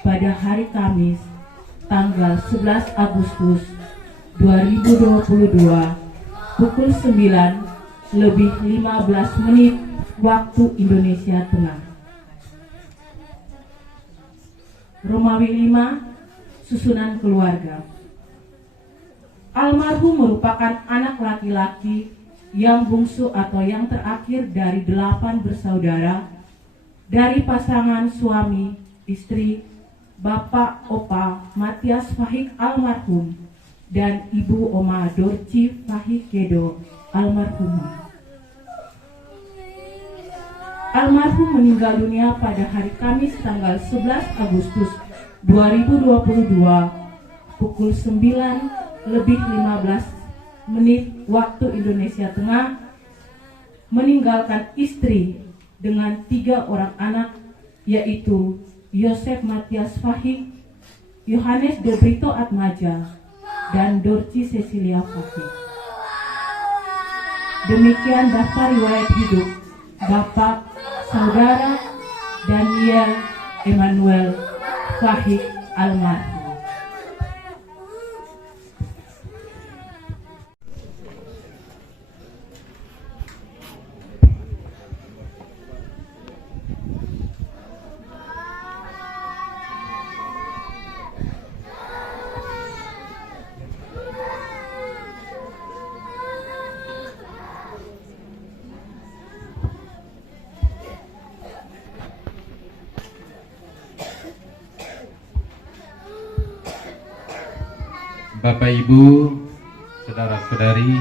pada hari Kamis tanggal 11 Agustus 2022 pukul 9:15 waktu Indonesia Tengah. Romawi 5, susunan keluarga. Almarhum merupakan anak laki-laki yang bungsu atau yang terakhir dari 8 bersaudara dari pasangan suami istri Bapak Opa Matias Fahik almarhum dan Ibu Oma Dorci Fahik Kedo almarhumah. Almarhum meninggal dunia pada hari Kamis tanggal 11 Agustus 2022 pukul 9:15 waktu Indonesia Tengah, meninggalkan istri dengan 3 orang anak, yaitu Yosef Matias Fahik, Yohanes de Brito Atmaja, dan Dorci Cecilia Fakih. Demikian daftar riwayat hidup Bapak Saudara Daniel Emmanuel Fakih almarhum. Bapak Ibu, saudara-saudari,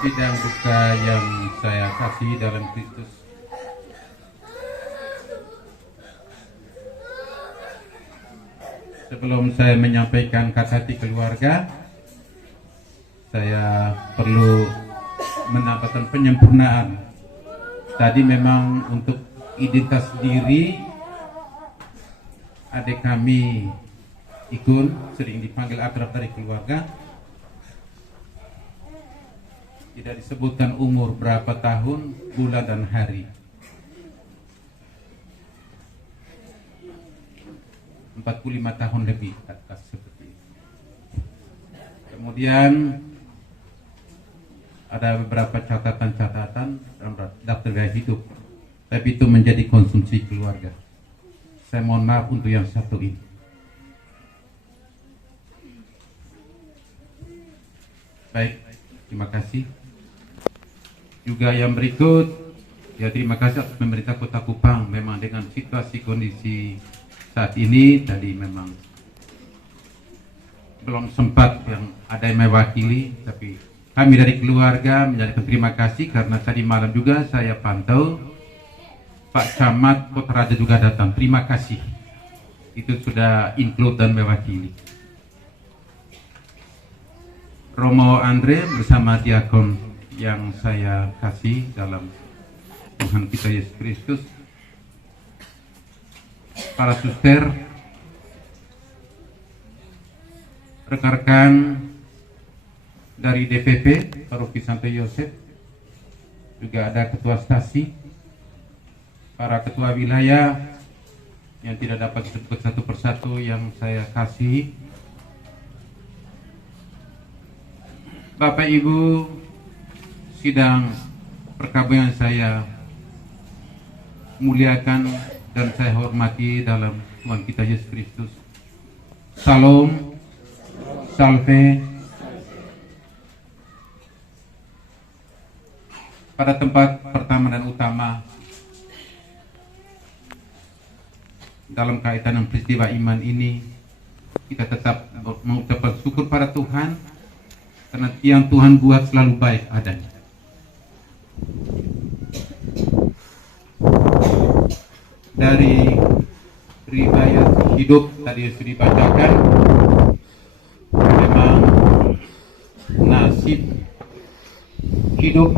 sidang duka yang saya kasih dalam Kristus. Sebelum saya menyampaikan kata hati keluarga, saya perlu menambahkan penyempurnaan. Tadi memang untuk identitas diri adik kami Ikun, sering dipanggil akrab dari keluarga, tidak disebutkan umur berapa tahun, bulan dan hari. 45 tahun lebih, kata seperti itu. Kemudian ada beberapa catatan-catatan dalam daftar gaya hidup, tapi itu menjadi konsumsi keluarga. Saya mohon maaf untuk yang satu ini. Baik, terima kasih. Juga yang berikut, ya terima kasih atas pemerintah Kota Kupang. Memang dengan situasi kondisi saat ini tadi memang belum sempat yang ada yang mewakili, tapi kami dari keluarga menyampaikan terima kasih karena tadi malam juga saya pantau Pak Camat Kota Raja juga datang. Terima kasih. Itu sudah include dan mewakili. Romo Andre bersama diakon yang saya kasih dalam Tuhan kita Yesus Kristus, para suster, rekan-rekan dari DPP Paroki Santo Yosef, juga ada ketua stasi, para ketua wilayah yang tidak dapat disebut satu persatu yang saya kasih. Bapak Ibu, sidang perkabungan saya muliakan dan saya hormati dalam Tuhan kita Yesus Kristus. Salam, salve. Pada tempat pertama dan utama dalam kaitan dengan peristiwa iman ini, kita tetap mengucapkan syukur pada Tuhan karena yang Tuhan buat selalu baik adanya. Dari riwayat hidup tadi sudah dibacakan, memang nasib hidup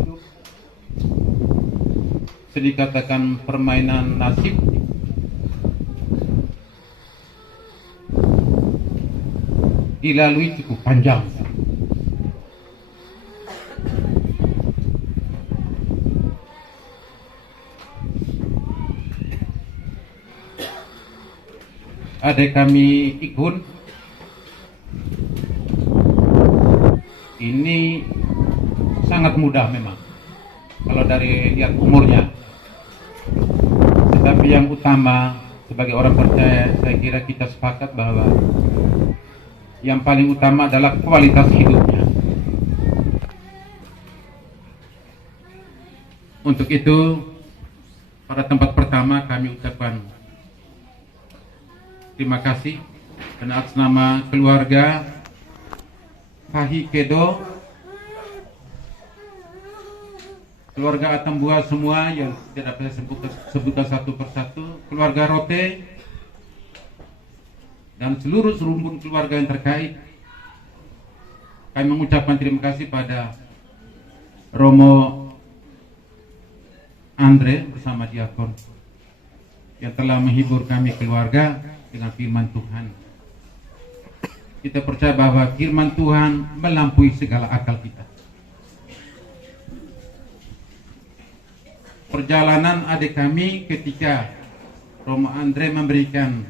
bisa dikatakan permainan nasib dilalui cukup panjang. Adik kami Ikun ini sangat mudah memang kalau dari lihat umurnya, tetapi yang utama sebagai orang percaya saya kira kita sepakat bahwa yang paling utama adalah kualitas hidupnya. Untuk itu pada tempat pertama kami ucapkan terima kasih dan atas nama keluarga Fahi Kedo, keluarga Atambua semua yang tidak dapat saya sebutkan satu persatu, keluarga Rote dan seluruh serumpun keluarga yang terkait, kami mengucapkan terima kasih pada Romo Andre bersama diakon yang telah menghibur kami keluarga dengan firman Tuhan. Kita percaya bahwa firman Tuhan melampaui segala akal kita. Perjalanan adik kami ketika Romo Andre memberikan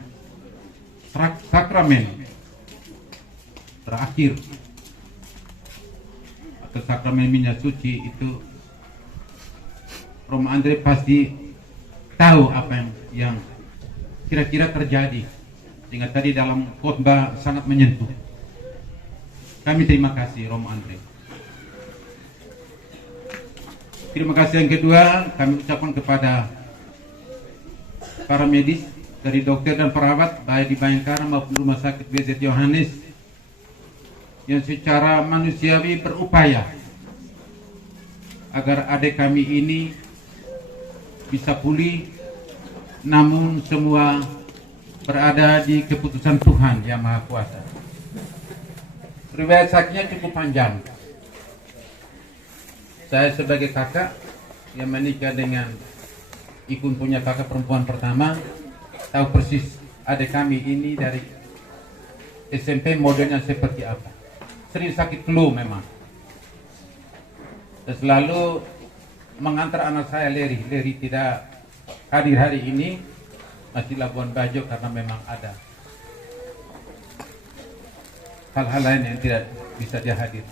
sakramen terakhir atau sakramen minyak suci itu, Romo Andre pasti tahu apa yang kira-kira terjadi, sehingga tadi dalam khotbah sangat menyentuh. Kami terima kasih Romo Andre. Terima kasih yang kedua kami ucapkan kepada para medis dari dokter dan perawat baik di Bayangkara maupun Rumah Sakit BZ Yohanes yang secara manusiawi berupaya agar adik kami ini bisa pulih, namun semua berada di keputusan Tuhan yang Maha Kuasa. Riwayat sakitnya cukup panjang. Saya sebagai kakak yang menikah dengan Ikun punya kakak perempuan pertama, tahu persis adik kami ini dari SMP modelnya seperti apa. Sering sakit flu memang. Dan selalu mengantar anak saya Leri tidak hadir hari ini, masih Labuan Bajo karena memang ada hal-hal lain yang tidak bisa dia hadir.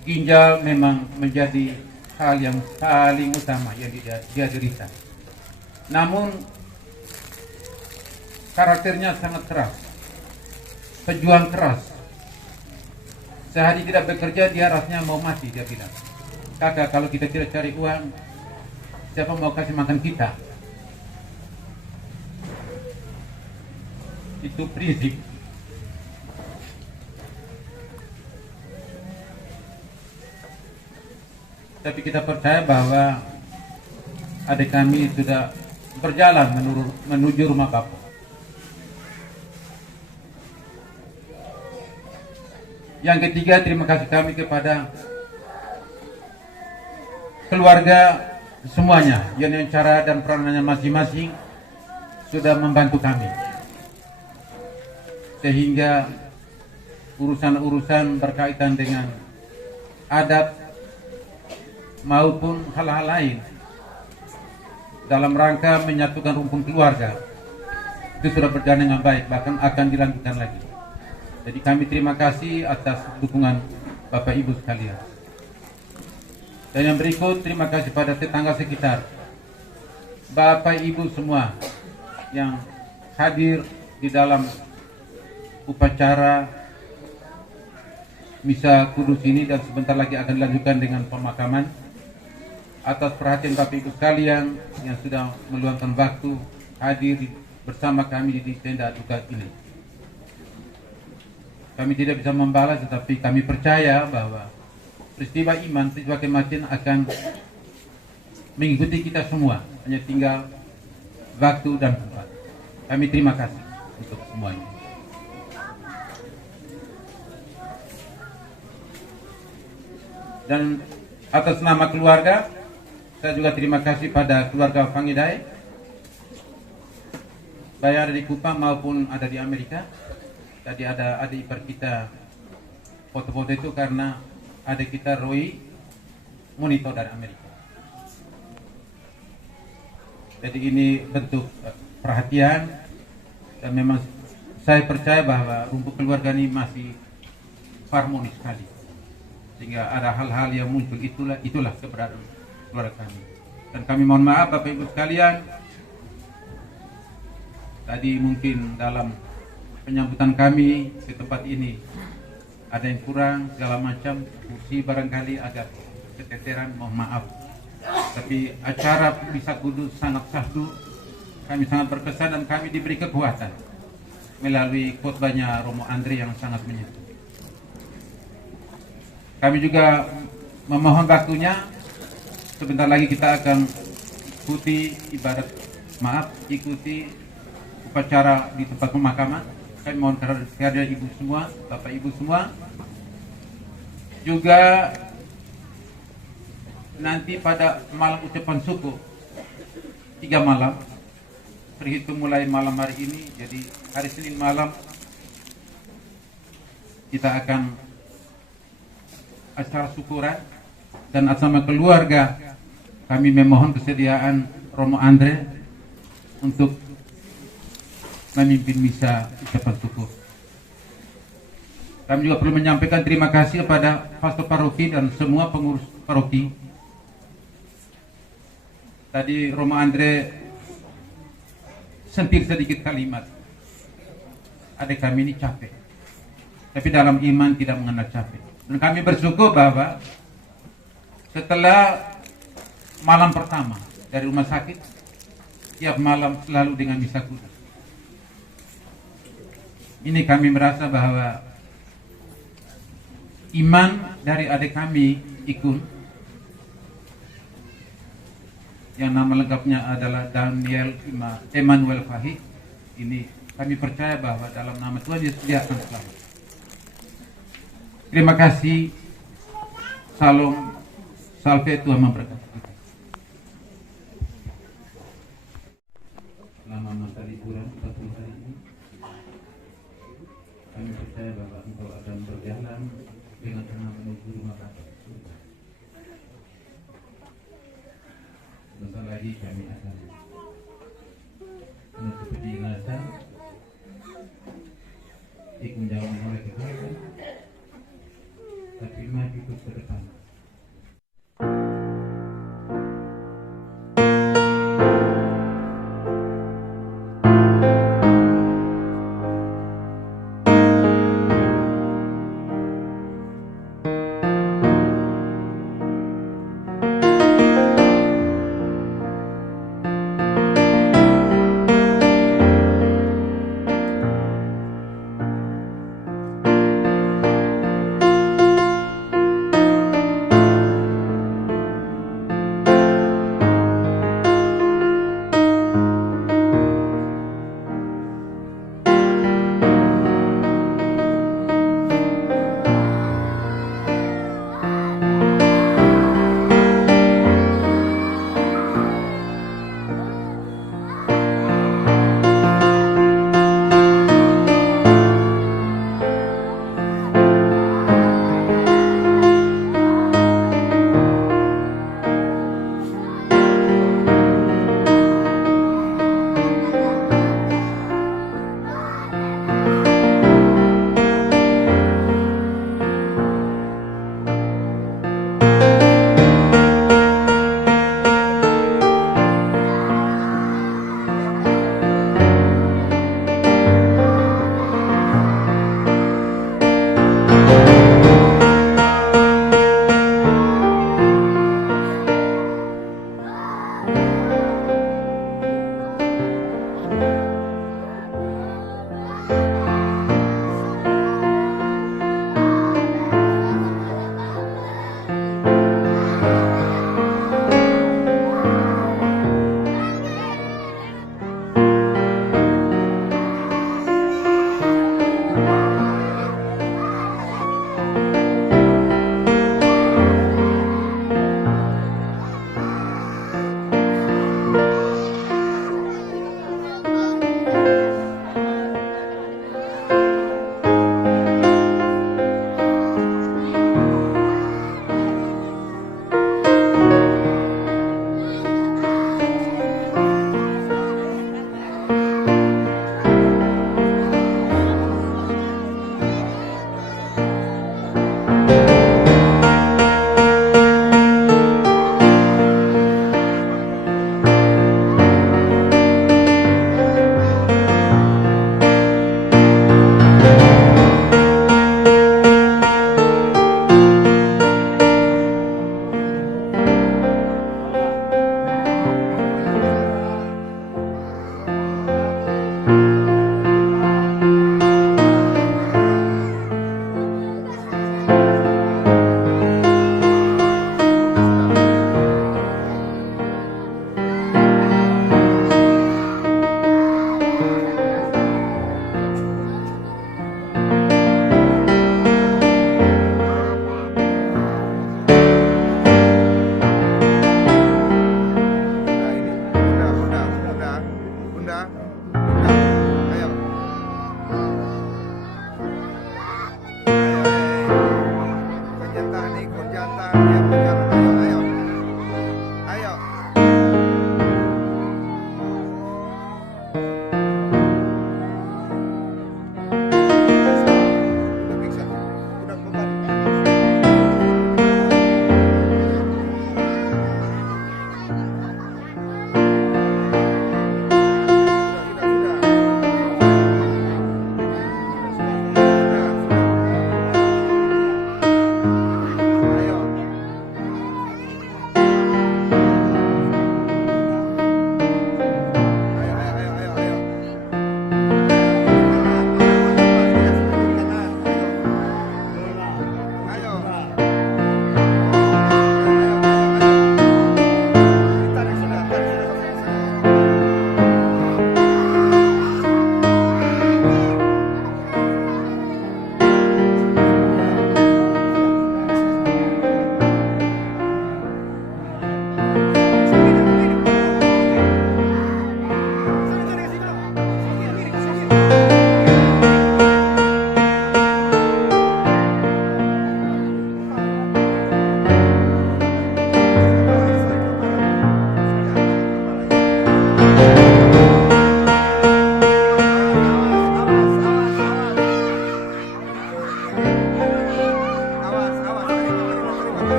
Ginjal memang menjadi hal yang paling utama yang dia derita. Namun karakternya sangat keras, pejuang keras. Sehari tidak bekerja dia rasanya mau mati, dia bilang. Kakak, kalau kita tidak cari uang, siapa mau kasih makan kita? Itu prinsip. Tapi kita percaya bahwa adik kami sudah berjalan menuju rumah Bapa. Yang ketiga, terima kasih kami kepada keluarga semuanya yang dengan cara dan peranannya masing-masing sudah membantu kami, sehingga urusan-urusan berkaitan dengan adat maupun hal-hal lain dalam rangka menyatukan rumpun keluarga itu sudah berjalan dengan baik, bahkan akan dilanjutkan lagi. Jadi kami terima kasih atas dukungan Bapak Ibu sekalian. Dan yang berikut, terima kasih pada tetangga sekitar, Bapak Ibu semua yang hadir di dalam upacara Misa Kudus ini, dan sebentar lagi akan dilanjutkan dengan pemakaman. Atas perhatian Bapak Ibu sekalian yang sudah meluangkan waktu hadir bersama kami di tenda duka ini. Kami tidak bisa membalas, tetapi kami percaya bahwa peristiwa iman, peristiwa kematian akan mengikuti kita semua. Hanya tinggal waktu dan tempat. Kami terima kasih untuk semuanya. Dan atas nama keluarga, saya juga terima kasih pada keluarga Pangidai, baik ada di Kupang maupun ada di Amerika. Tadi ada adik ipar kita foto-foto itu karena adik kita Roy monitor dari Amerika. Jadi ini bentuk perhatian, dan memang saya percaya bahwa rumput keluarga ini masih harmonis sekali, sehingga ada hal-hal yang muncul, itulah keberadaan keluarga kami. Dan kami mohon maaf Bapak Ibu sekalian, tadi mungkin dalam penyambutan kami ke tempat ini ada yang kurang segala macam, kursi barangkali agak keteteran, mohon maaf. Tapi acara Misa Kudus sangat syahdu, kami sangat berkesan, dan kami diberi kekuatan melalui khotbahnya Romo Andre yang sangat menyentuh. Kami juga memohon waktunya. Sebentar lagi kita akan ikuti upacara di tempat pemakaman. Kami mohon kehadiran ibu semua, bapak ibu semua. Juga nanti pada malam ucapan syukur 3 malam, terhitung mulai malam hari ini. Jadi hari Senin malam kita akan acara syukuran, dan atas nama keluarga kami memohon kesediaan Romo Andre untuk memimpin misa ucapan syukur. Kami juga perlu menyampaikan terima kasih kepada pastor paroki dan semua pengurus paroki. Tadi Romo Andre sentil sedikit kalimat, adik kami ini capek, tapi dalam iman tidak mengenal capek. Dan kami bersyukur bahwa setelah malam pertama dari rumah sakit, tiap malam selalu dengan misa kudus. Ini kami merasa bahwa iman dari adik kami Ikun, yang nama lengkapnya adalah Daniel Emmanuel Fahid, ini kami percaya bahwa dalam nama Tuhan Yesus dia akan selamat. Terima kasih. Salam, salve, Tuhan memberkati kita. Selama masa liburan 40 hari ini, kami percaya bahwa engkau akan berjalan dengan tenang menuju rumah Bapa. Sebentar lagi kami akan menutup jenazah, ikut jauh oleh kebaikan, tapi maju ke depan.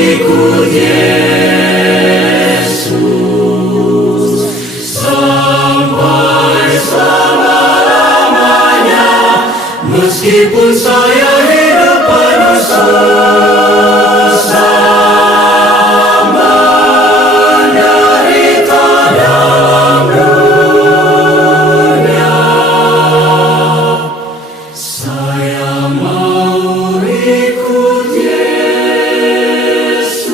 ikut Yesus sampai selama-lamanya, meskipun saya hidup penuh susah, menderita dalam dunia. Saya mau ikut Yesus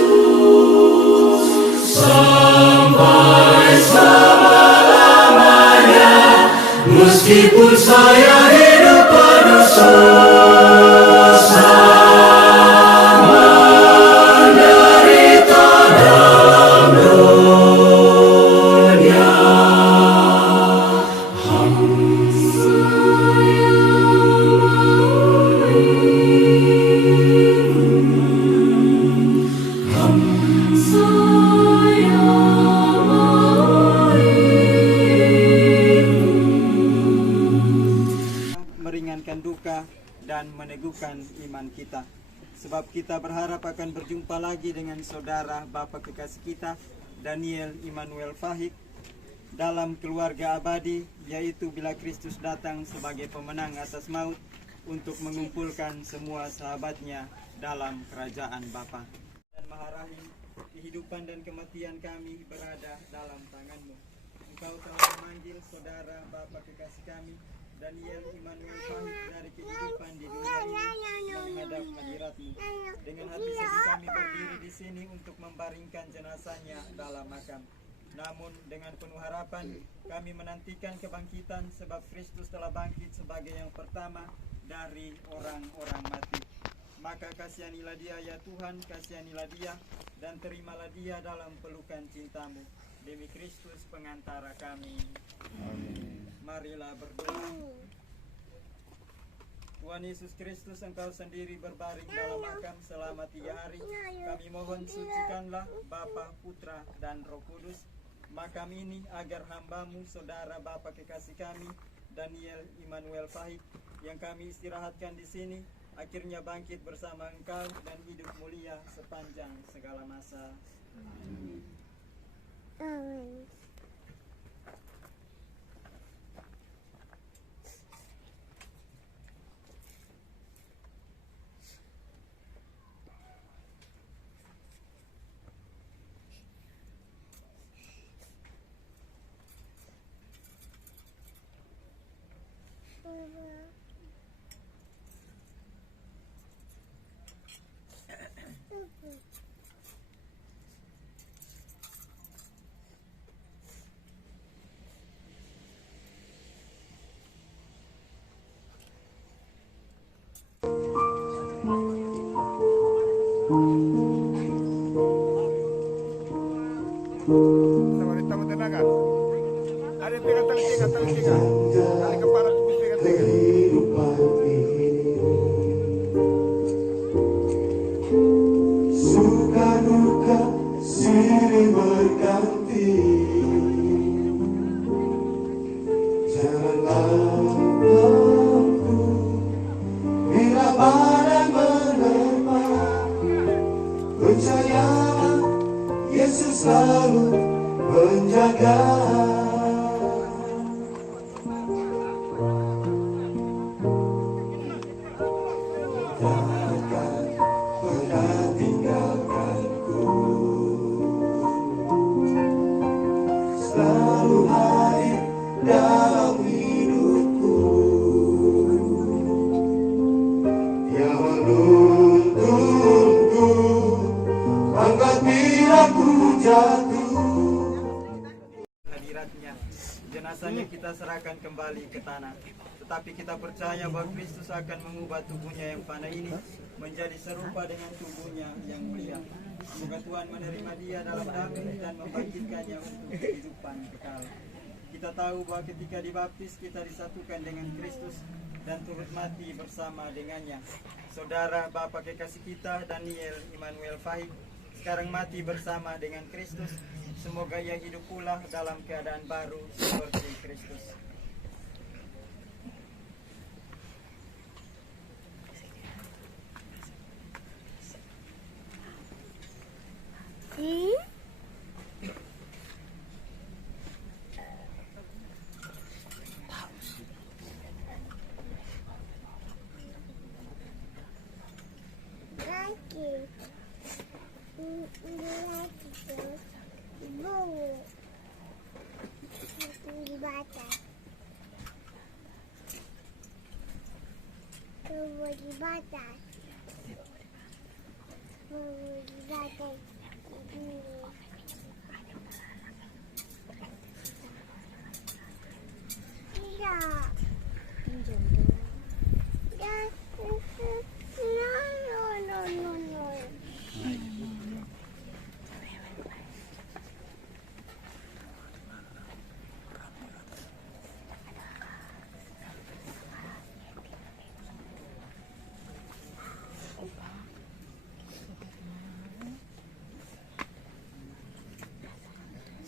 sampai selama-lamanya, meskipun saya hidup penuh susah, menderita dalam dunia. Meringankan duka dan meneguhkan iman kita. Sebab kita berharap akan berjumpa lagi dengan saudara Bapak kekasih kita, Daniel Immanuel Fahik, dalam keluarga abadi, yaitu bila Kristus datang sebagai pemenang atas maut untuk mengumpulkan semua sahabatnya dalam kerajaan Bapa. Dan Maha Rahim, kehidupan dan kematian kami berada dalam tangan-Mu. Engkau telah memanggil saudara Bapak kekasih kami, Daniel Immanuel Fahik, dari kehidupan di dunia ini menghadap hadirat-Mu. Dengan hati sedih kami berdiri di sini untuk membaringkan jenazahnya dalam makam. Namun dengan penuh harapan kami menantikan kebangkitan, sebab Kristus telah bangkit sebagai yang pertama dari orang-orang mati. Maka kasihanilah dia ya Tuhan, kasihanilah dia, dan terimalah dia dalam pelukan cinta-Mu. Demi Kristus pengantara kami. Amin. Marilah berdoa. Tuhan Yesus Kristus, Engkau sendiri berbaring dalam makam selama 3 hari. Kami mohon sucikanlah Bapa, Putra, dan Roh Kudus makam ini, agar hamba-Mu, saudara Bapa kekasih kami, Daniel Immanuel Fahik, yang kami istirahatkan di sini, akhirnya bangkit bersama Engkau dan hidup mulia sepanjang segala masa. Amin. Amin. Suka duka silih berganti, janganlah aku bila badai menerpa, percayalah Yesus selalu menjaga. Selalu hadir dalam hidupku, Dia menuntunku, angkat bila ku jatuh. Hadiratnya, jenazahnya kita serahkan kembali ke tanah. Tetapi kita percaya bahwa Kristus akan mengubah tubuhnya yang fana ini menjadi serupa dengan tubuhnya yang mulia. Semoga Tuhan menerima dia dalam damai dan membangkitkannya untuk kehidupan kekal. Kita tahu bahwa ketika dibaptis kita disatukan dengan Kristus dan turut mati bersama dengannya. Saudara Bapak kekasih kita, Daniel Immanuel Fahik, sekarang mati bersama dengan Kristus. Semoga ia hidup pula dalam keadaan baru seperti Kristus.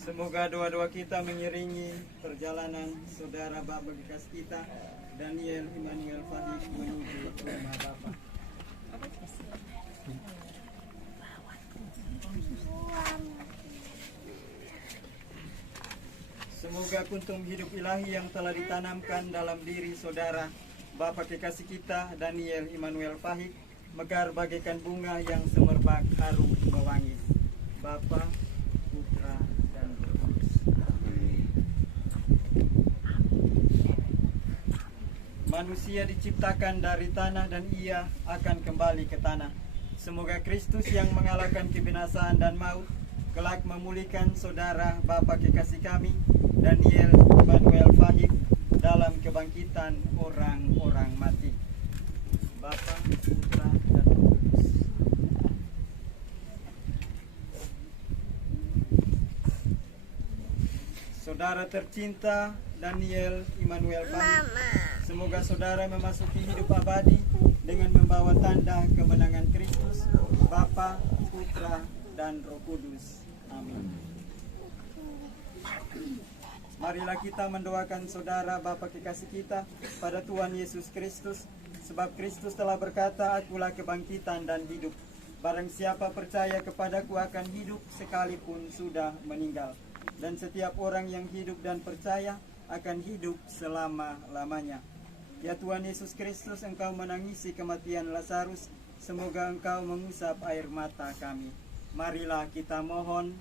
Semoga doa-doa kita mengiringi perjalanan saudara Bapak kekasih kita Daniel Immanuel Fahik menuju rumah Bapak. Semoga kuntum hidup ilahi yang telah ditanamkan dalam diri saudara Bapak kekasih kita Daniel Immanuel Fahik mekar bagaikan bunga yang semerbak harum mewangi. Bapa, Putra, dan Roh Kudus. Manusia diciptakan dari tanah dan ia akan kembali ke tanah. Semoga Kristus yang mengalahkan kebinasaan dan maut kelak memulihkan saudara Bapa kekasih kami Daniel Immanuel Fahik dalam kebangkitan orang-orang mati. Bapa, Putra, dan Roh Kudus. Saudara tercinta Daniel Immanuel Fahik, semoga saudara memasuki hidup abadi dengan membawa tanda kemenangan Kristus, Bapa, Putra, dan Roh Kudus. Amin. Marilah kita mendoakan saudara Bapa kekasih kita pada Tuhan Yesus Kristus, sebab Kristus telah berkata, "Akulah kebangkitan dan hidup. Barang siapa percaya kepadaku akan hidup sekalipun sudah meninggal. Dan setiap orang yang hidup dan percaya akan hidup selama-lamanya." Ya Tuhan Yesus Kristus, Engkau menangisi kematian Lazarus, semoga Engkau mengusap air mata kami. Marilah kita mohon.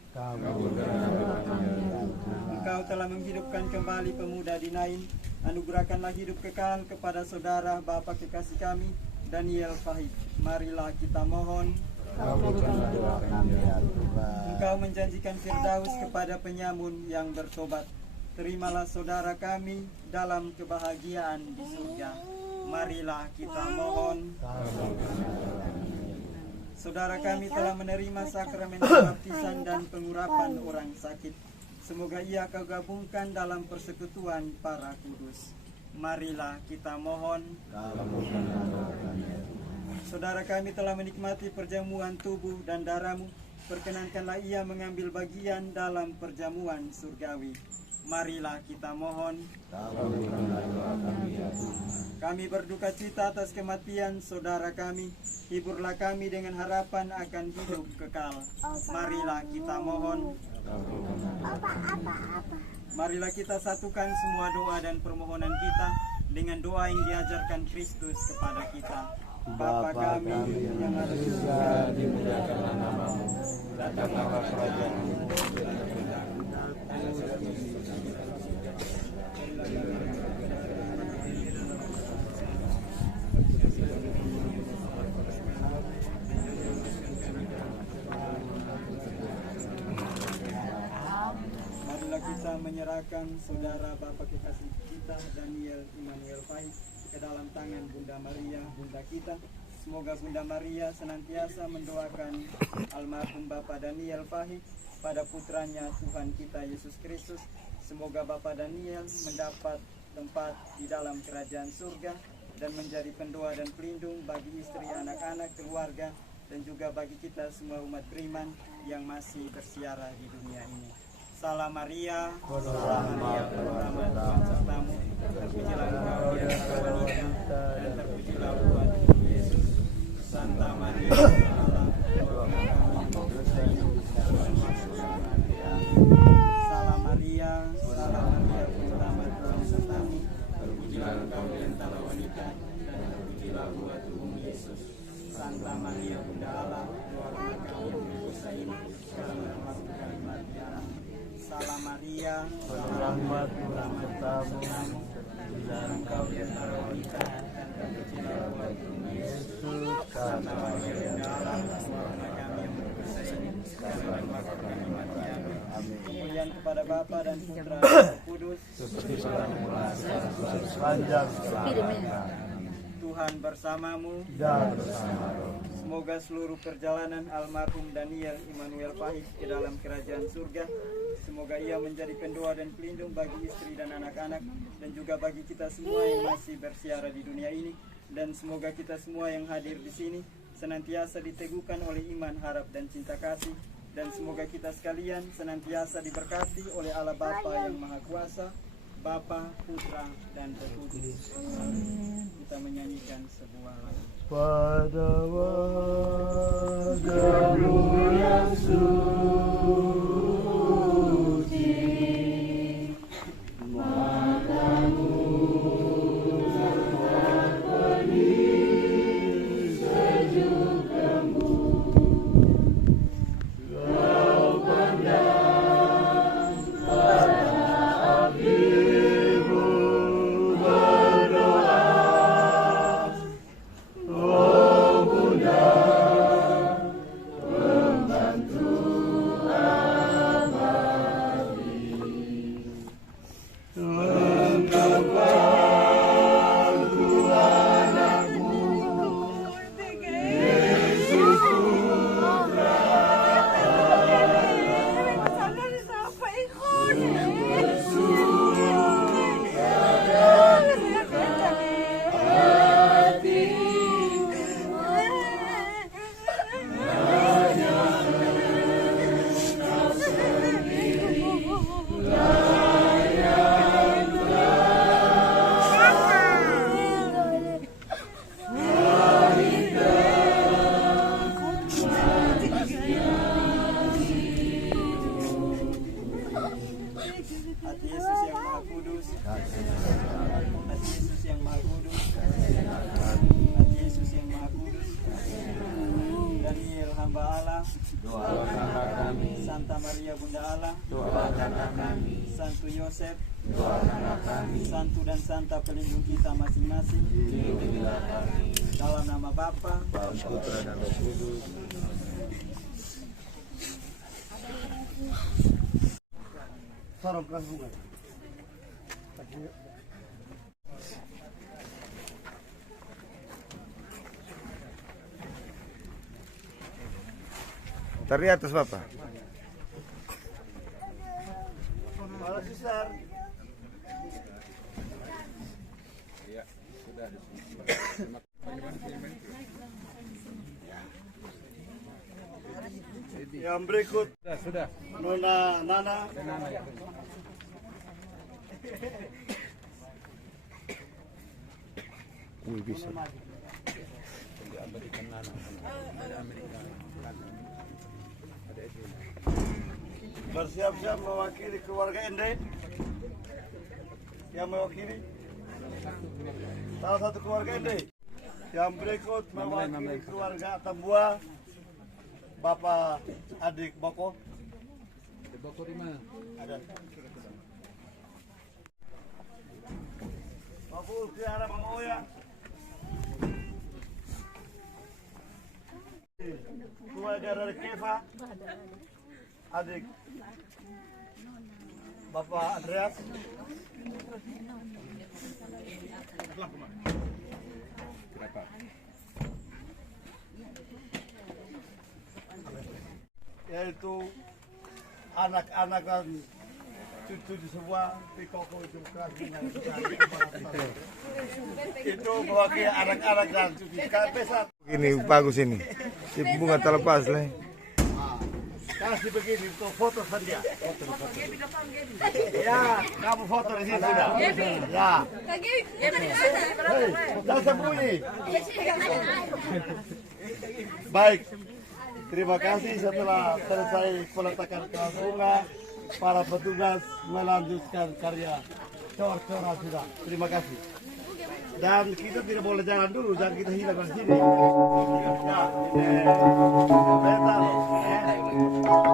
Engkau telah menghidupkan kembali pemuda di Nain, anugerahkanlah hidup kekal kepada saudara Bapa kekasih kami Daniel Fahik. Marilah kita mohon. Engkau menjanjikan Firdaus kepada penyamun yang bertobat. Terimalah saudara kami dalam kebahagiaan di surga. Marilah kita mohon. Saudara kami telah menerima sakramen baptisan dan pengurapan orang sakit. Semoga ia kau gabungkan dalam persekutuan para kudus. Marilah kita mohon. Saudara kami telah menikmati perjamuan tubuh dan darah-Mu. Perkenankanlah ia mengambil bagian dalam perjamuan surgawi. Marilah kita mohon. Kami berduka cita atas kematian saudara kami. Hiburlah kami dengan harapan akan hidup kekal. Marilah kita mohon. Marilah kita satukan semua doa dan permohonan kita dengan doa yang diajarkan Kristus kepada kita. Bapa kami yang ada di surga, dimuliakanlah nama-Mu. Datanglah kerajaan-Mu. Marilah kita menyerahkan saudara Bapa kekasih kita Daniel Immanuel Fahik ke dalam tangan Bunda Maria, Bunda kita. Semoga Bunda Maria senantiasa mendoakan almarhum Bapak Daniel Fahik pada putranya Tuhan kita Yesus Kristus. Semoga Bapak Daniel mendapat tempat di dalam kerajaan surga dan menjadi pendoa dan pelindung bagi istri, anak-anak, keluarga, dan juga bagi kita semua umat beriman yang masih bersiara di dunia ini. Salam Maria, salam Maria, penuh Tuhan sertamu, terpujilah engkau di antara wanita, dan terpujilah buah tubuh Yesus. Santa Maria, Allah, doakan kami dosa ini, Maria, rahmat Tuhan sertamu, bila engkau di antara wanita, dan tercela Yesus karena kemuliaan kepada Bapa dan Putra dan Roh Kudus, seperti pada mula, sepanjang selamanya. Tuhan bersamamu. Dan bersama roh. Semoga seluruh perjalanan almarhum Daniel Immanuel Fahik ke dalam kerajaan surga, semoga ia menjadi pendoa dan pelindung bagi istri dan anak-anak, dan juga bagi kita semua yang masih bersiara di dunia ini, dan semoga kita semua yang hadir di sini senantiasa diteguhkan oleh iman, harap, dan cinta kasih, dan semoga kita sekalian senantiasa diberkati oleh Allah Bapa yang Maha Kuasa, Bapa, Putra, dan Roh Kudus. Kita menyanyikan sebuah lagu. Pada wajahmu yang suci, matamu terbuat benih sejuk lembu, kau pandang pada apimu berdoa. Oh Bunda, pembantu abadi, engkau bantu anakmu, Yesus Putra Hati Yesus yang Maha Kudus, hati Yesus yang Maha Kudus, hati Yesus yang Maha Kudus. Daniel hamba Allah, doakanlah kami. Santa Maria Bunda Allah, Doakanlah kami. Santo Yosef, Doakanlah kami. Santu dan Santa pelindung kita masing-masing. Lindungilah kami. Dalam nama Bapa, Bapa, Putra, dan Roh Kudus. Dari atas Bapak. Yang berikut sudah. Nona Nana. Bisa. Bersiap-siap mewakili keluarga Ende. Yang mewakili salah satu keluarga Ende. Yang berikut mewakili keluarga Tambua, Bapak adik Boko. Boko di mana? Ada. Bapak Tiara Mama Oya. Keluarga dari Keva. Adik Bapak Andreas. Yaitu anak-anak dan cucu di semua Pikoko itu itu mewakili anak-anak dan cucu pesat. Ini bagus ini, bunga terlepas lah. Kasih begini untuk foto saja. Ya, kamu foto di sini sudah. Ya. Hei, jangan sembunyi. Baik. Terima kasih setelah selesai peletakan bunga, para petugas melanjutkan karya cor-coran sudah. Terima kasih. Dan kita tidak boleh jalan dulu, jangan kita hilang dari sini. Ya, ini peta loh.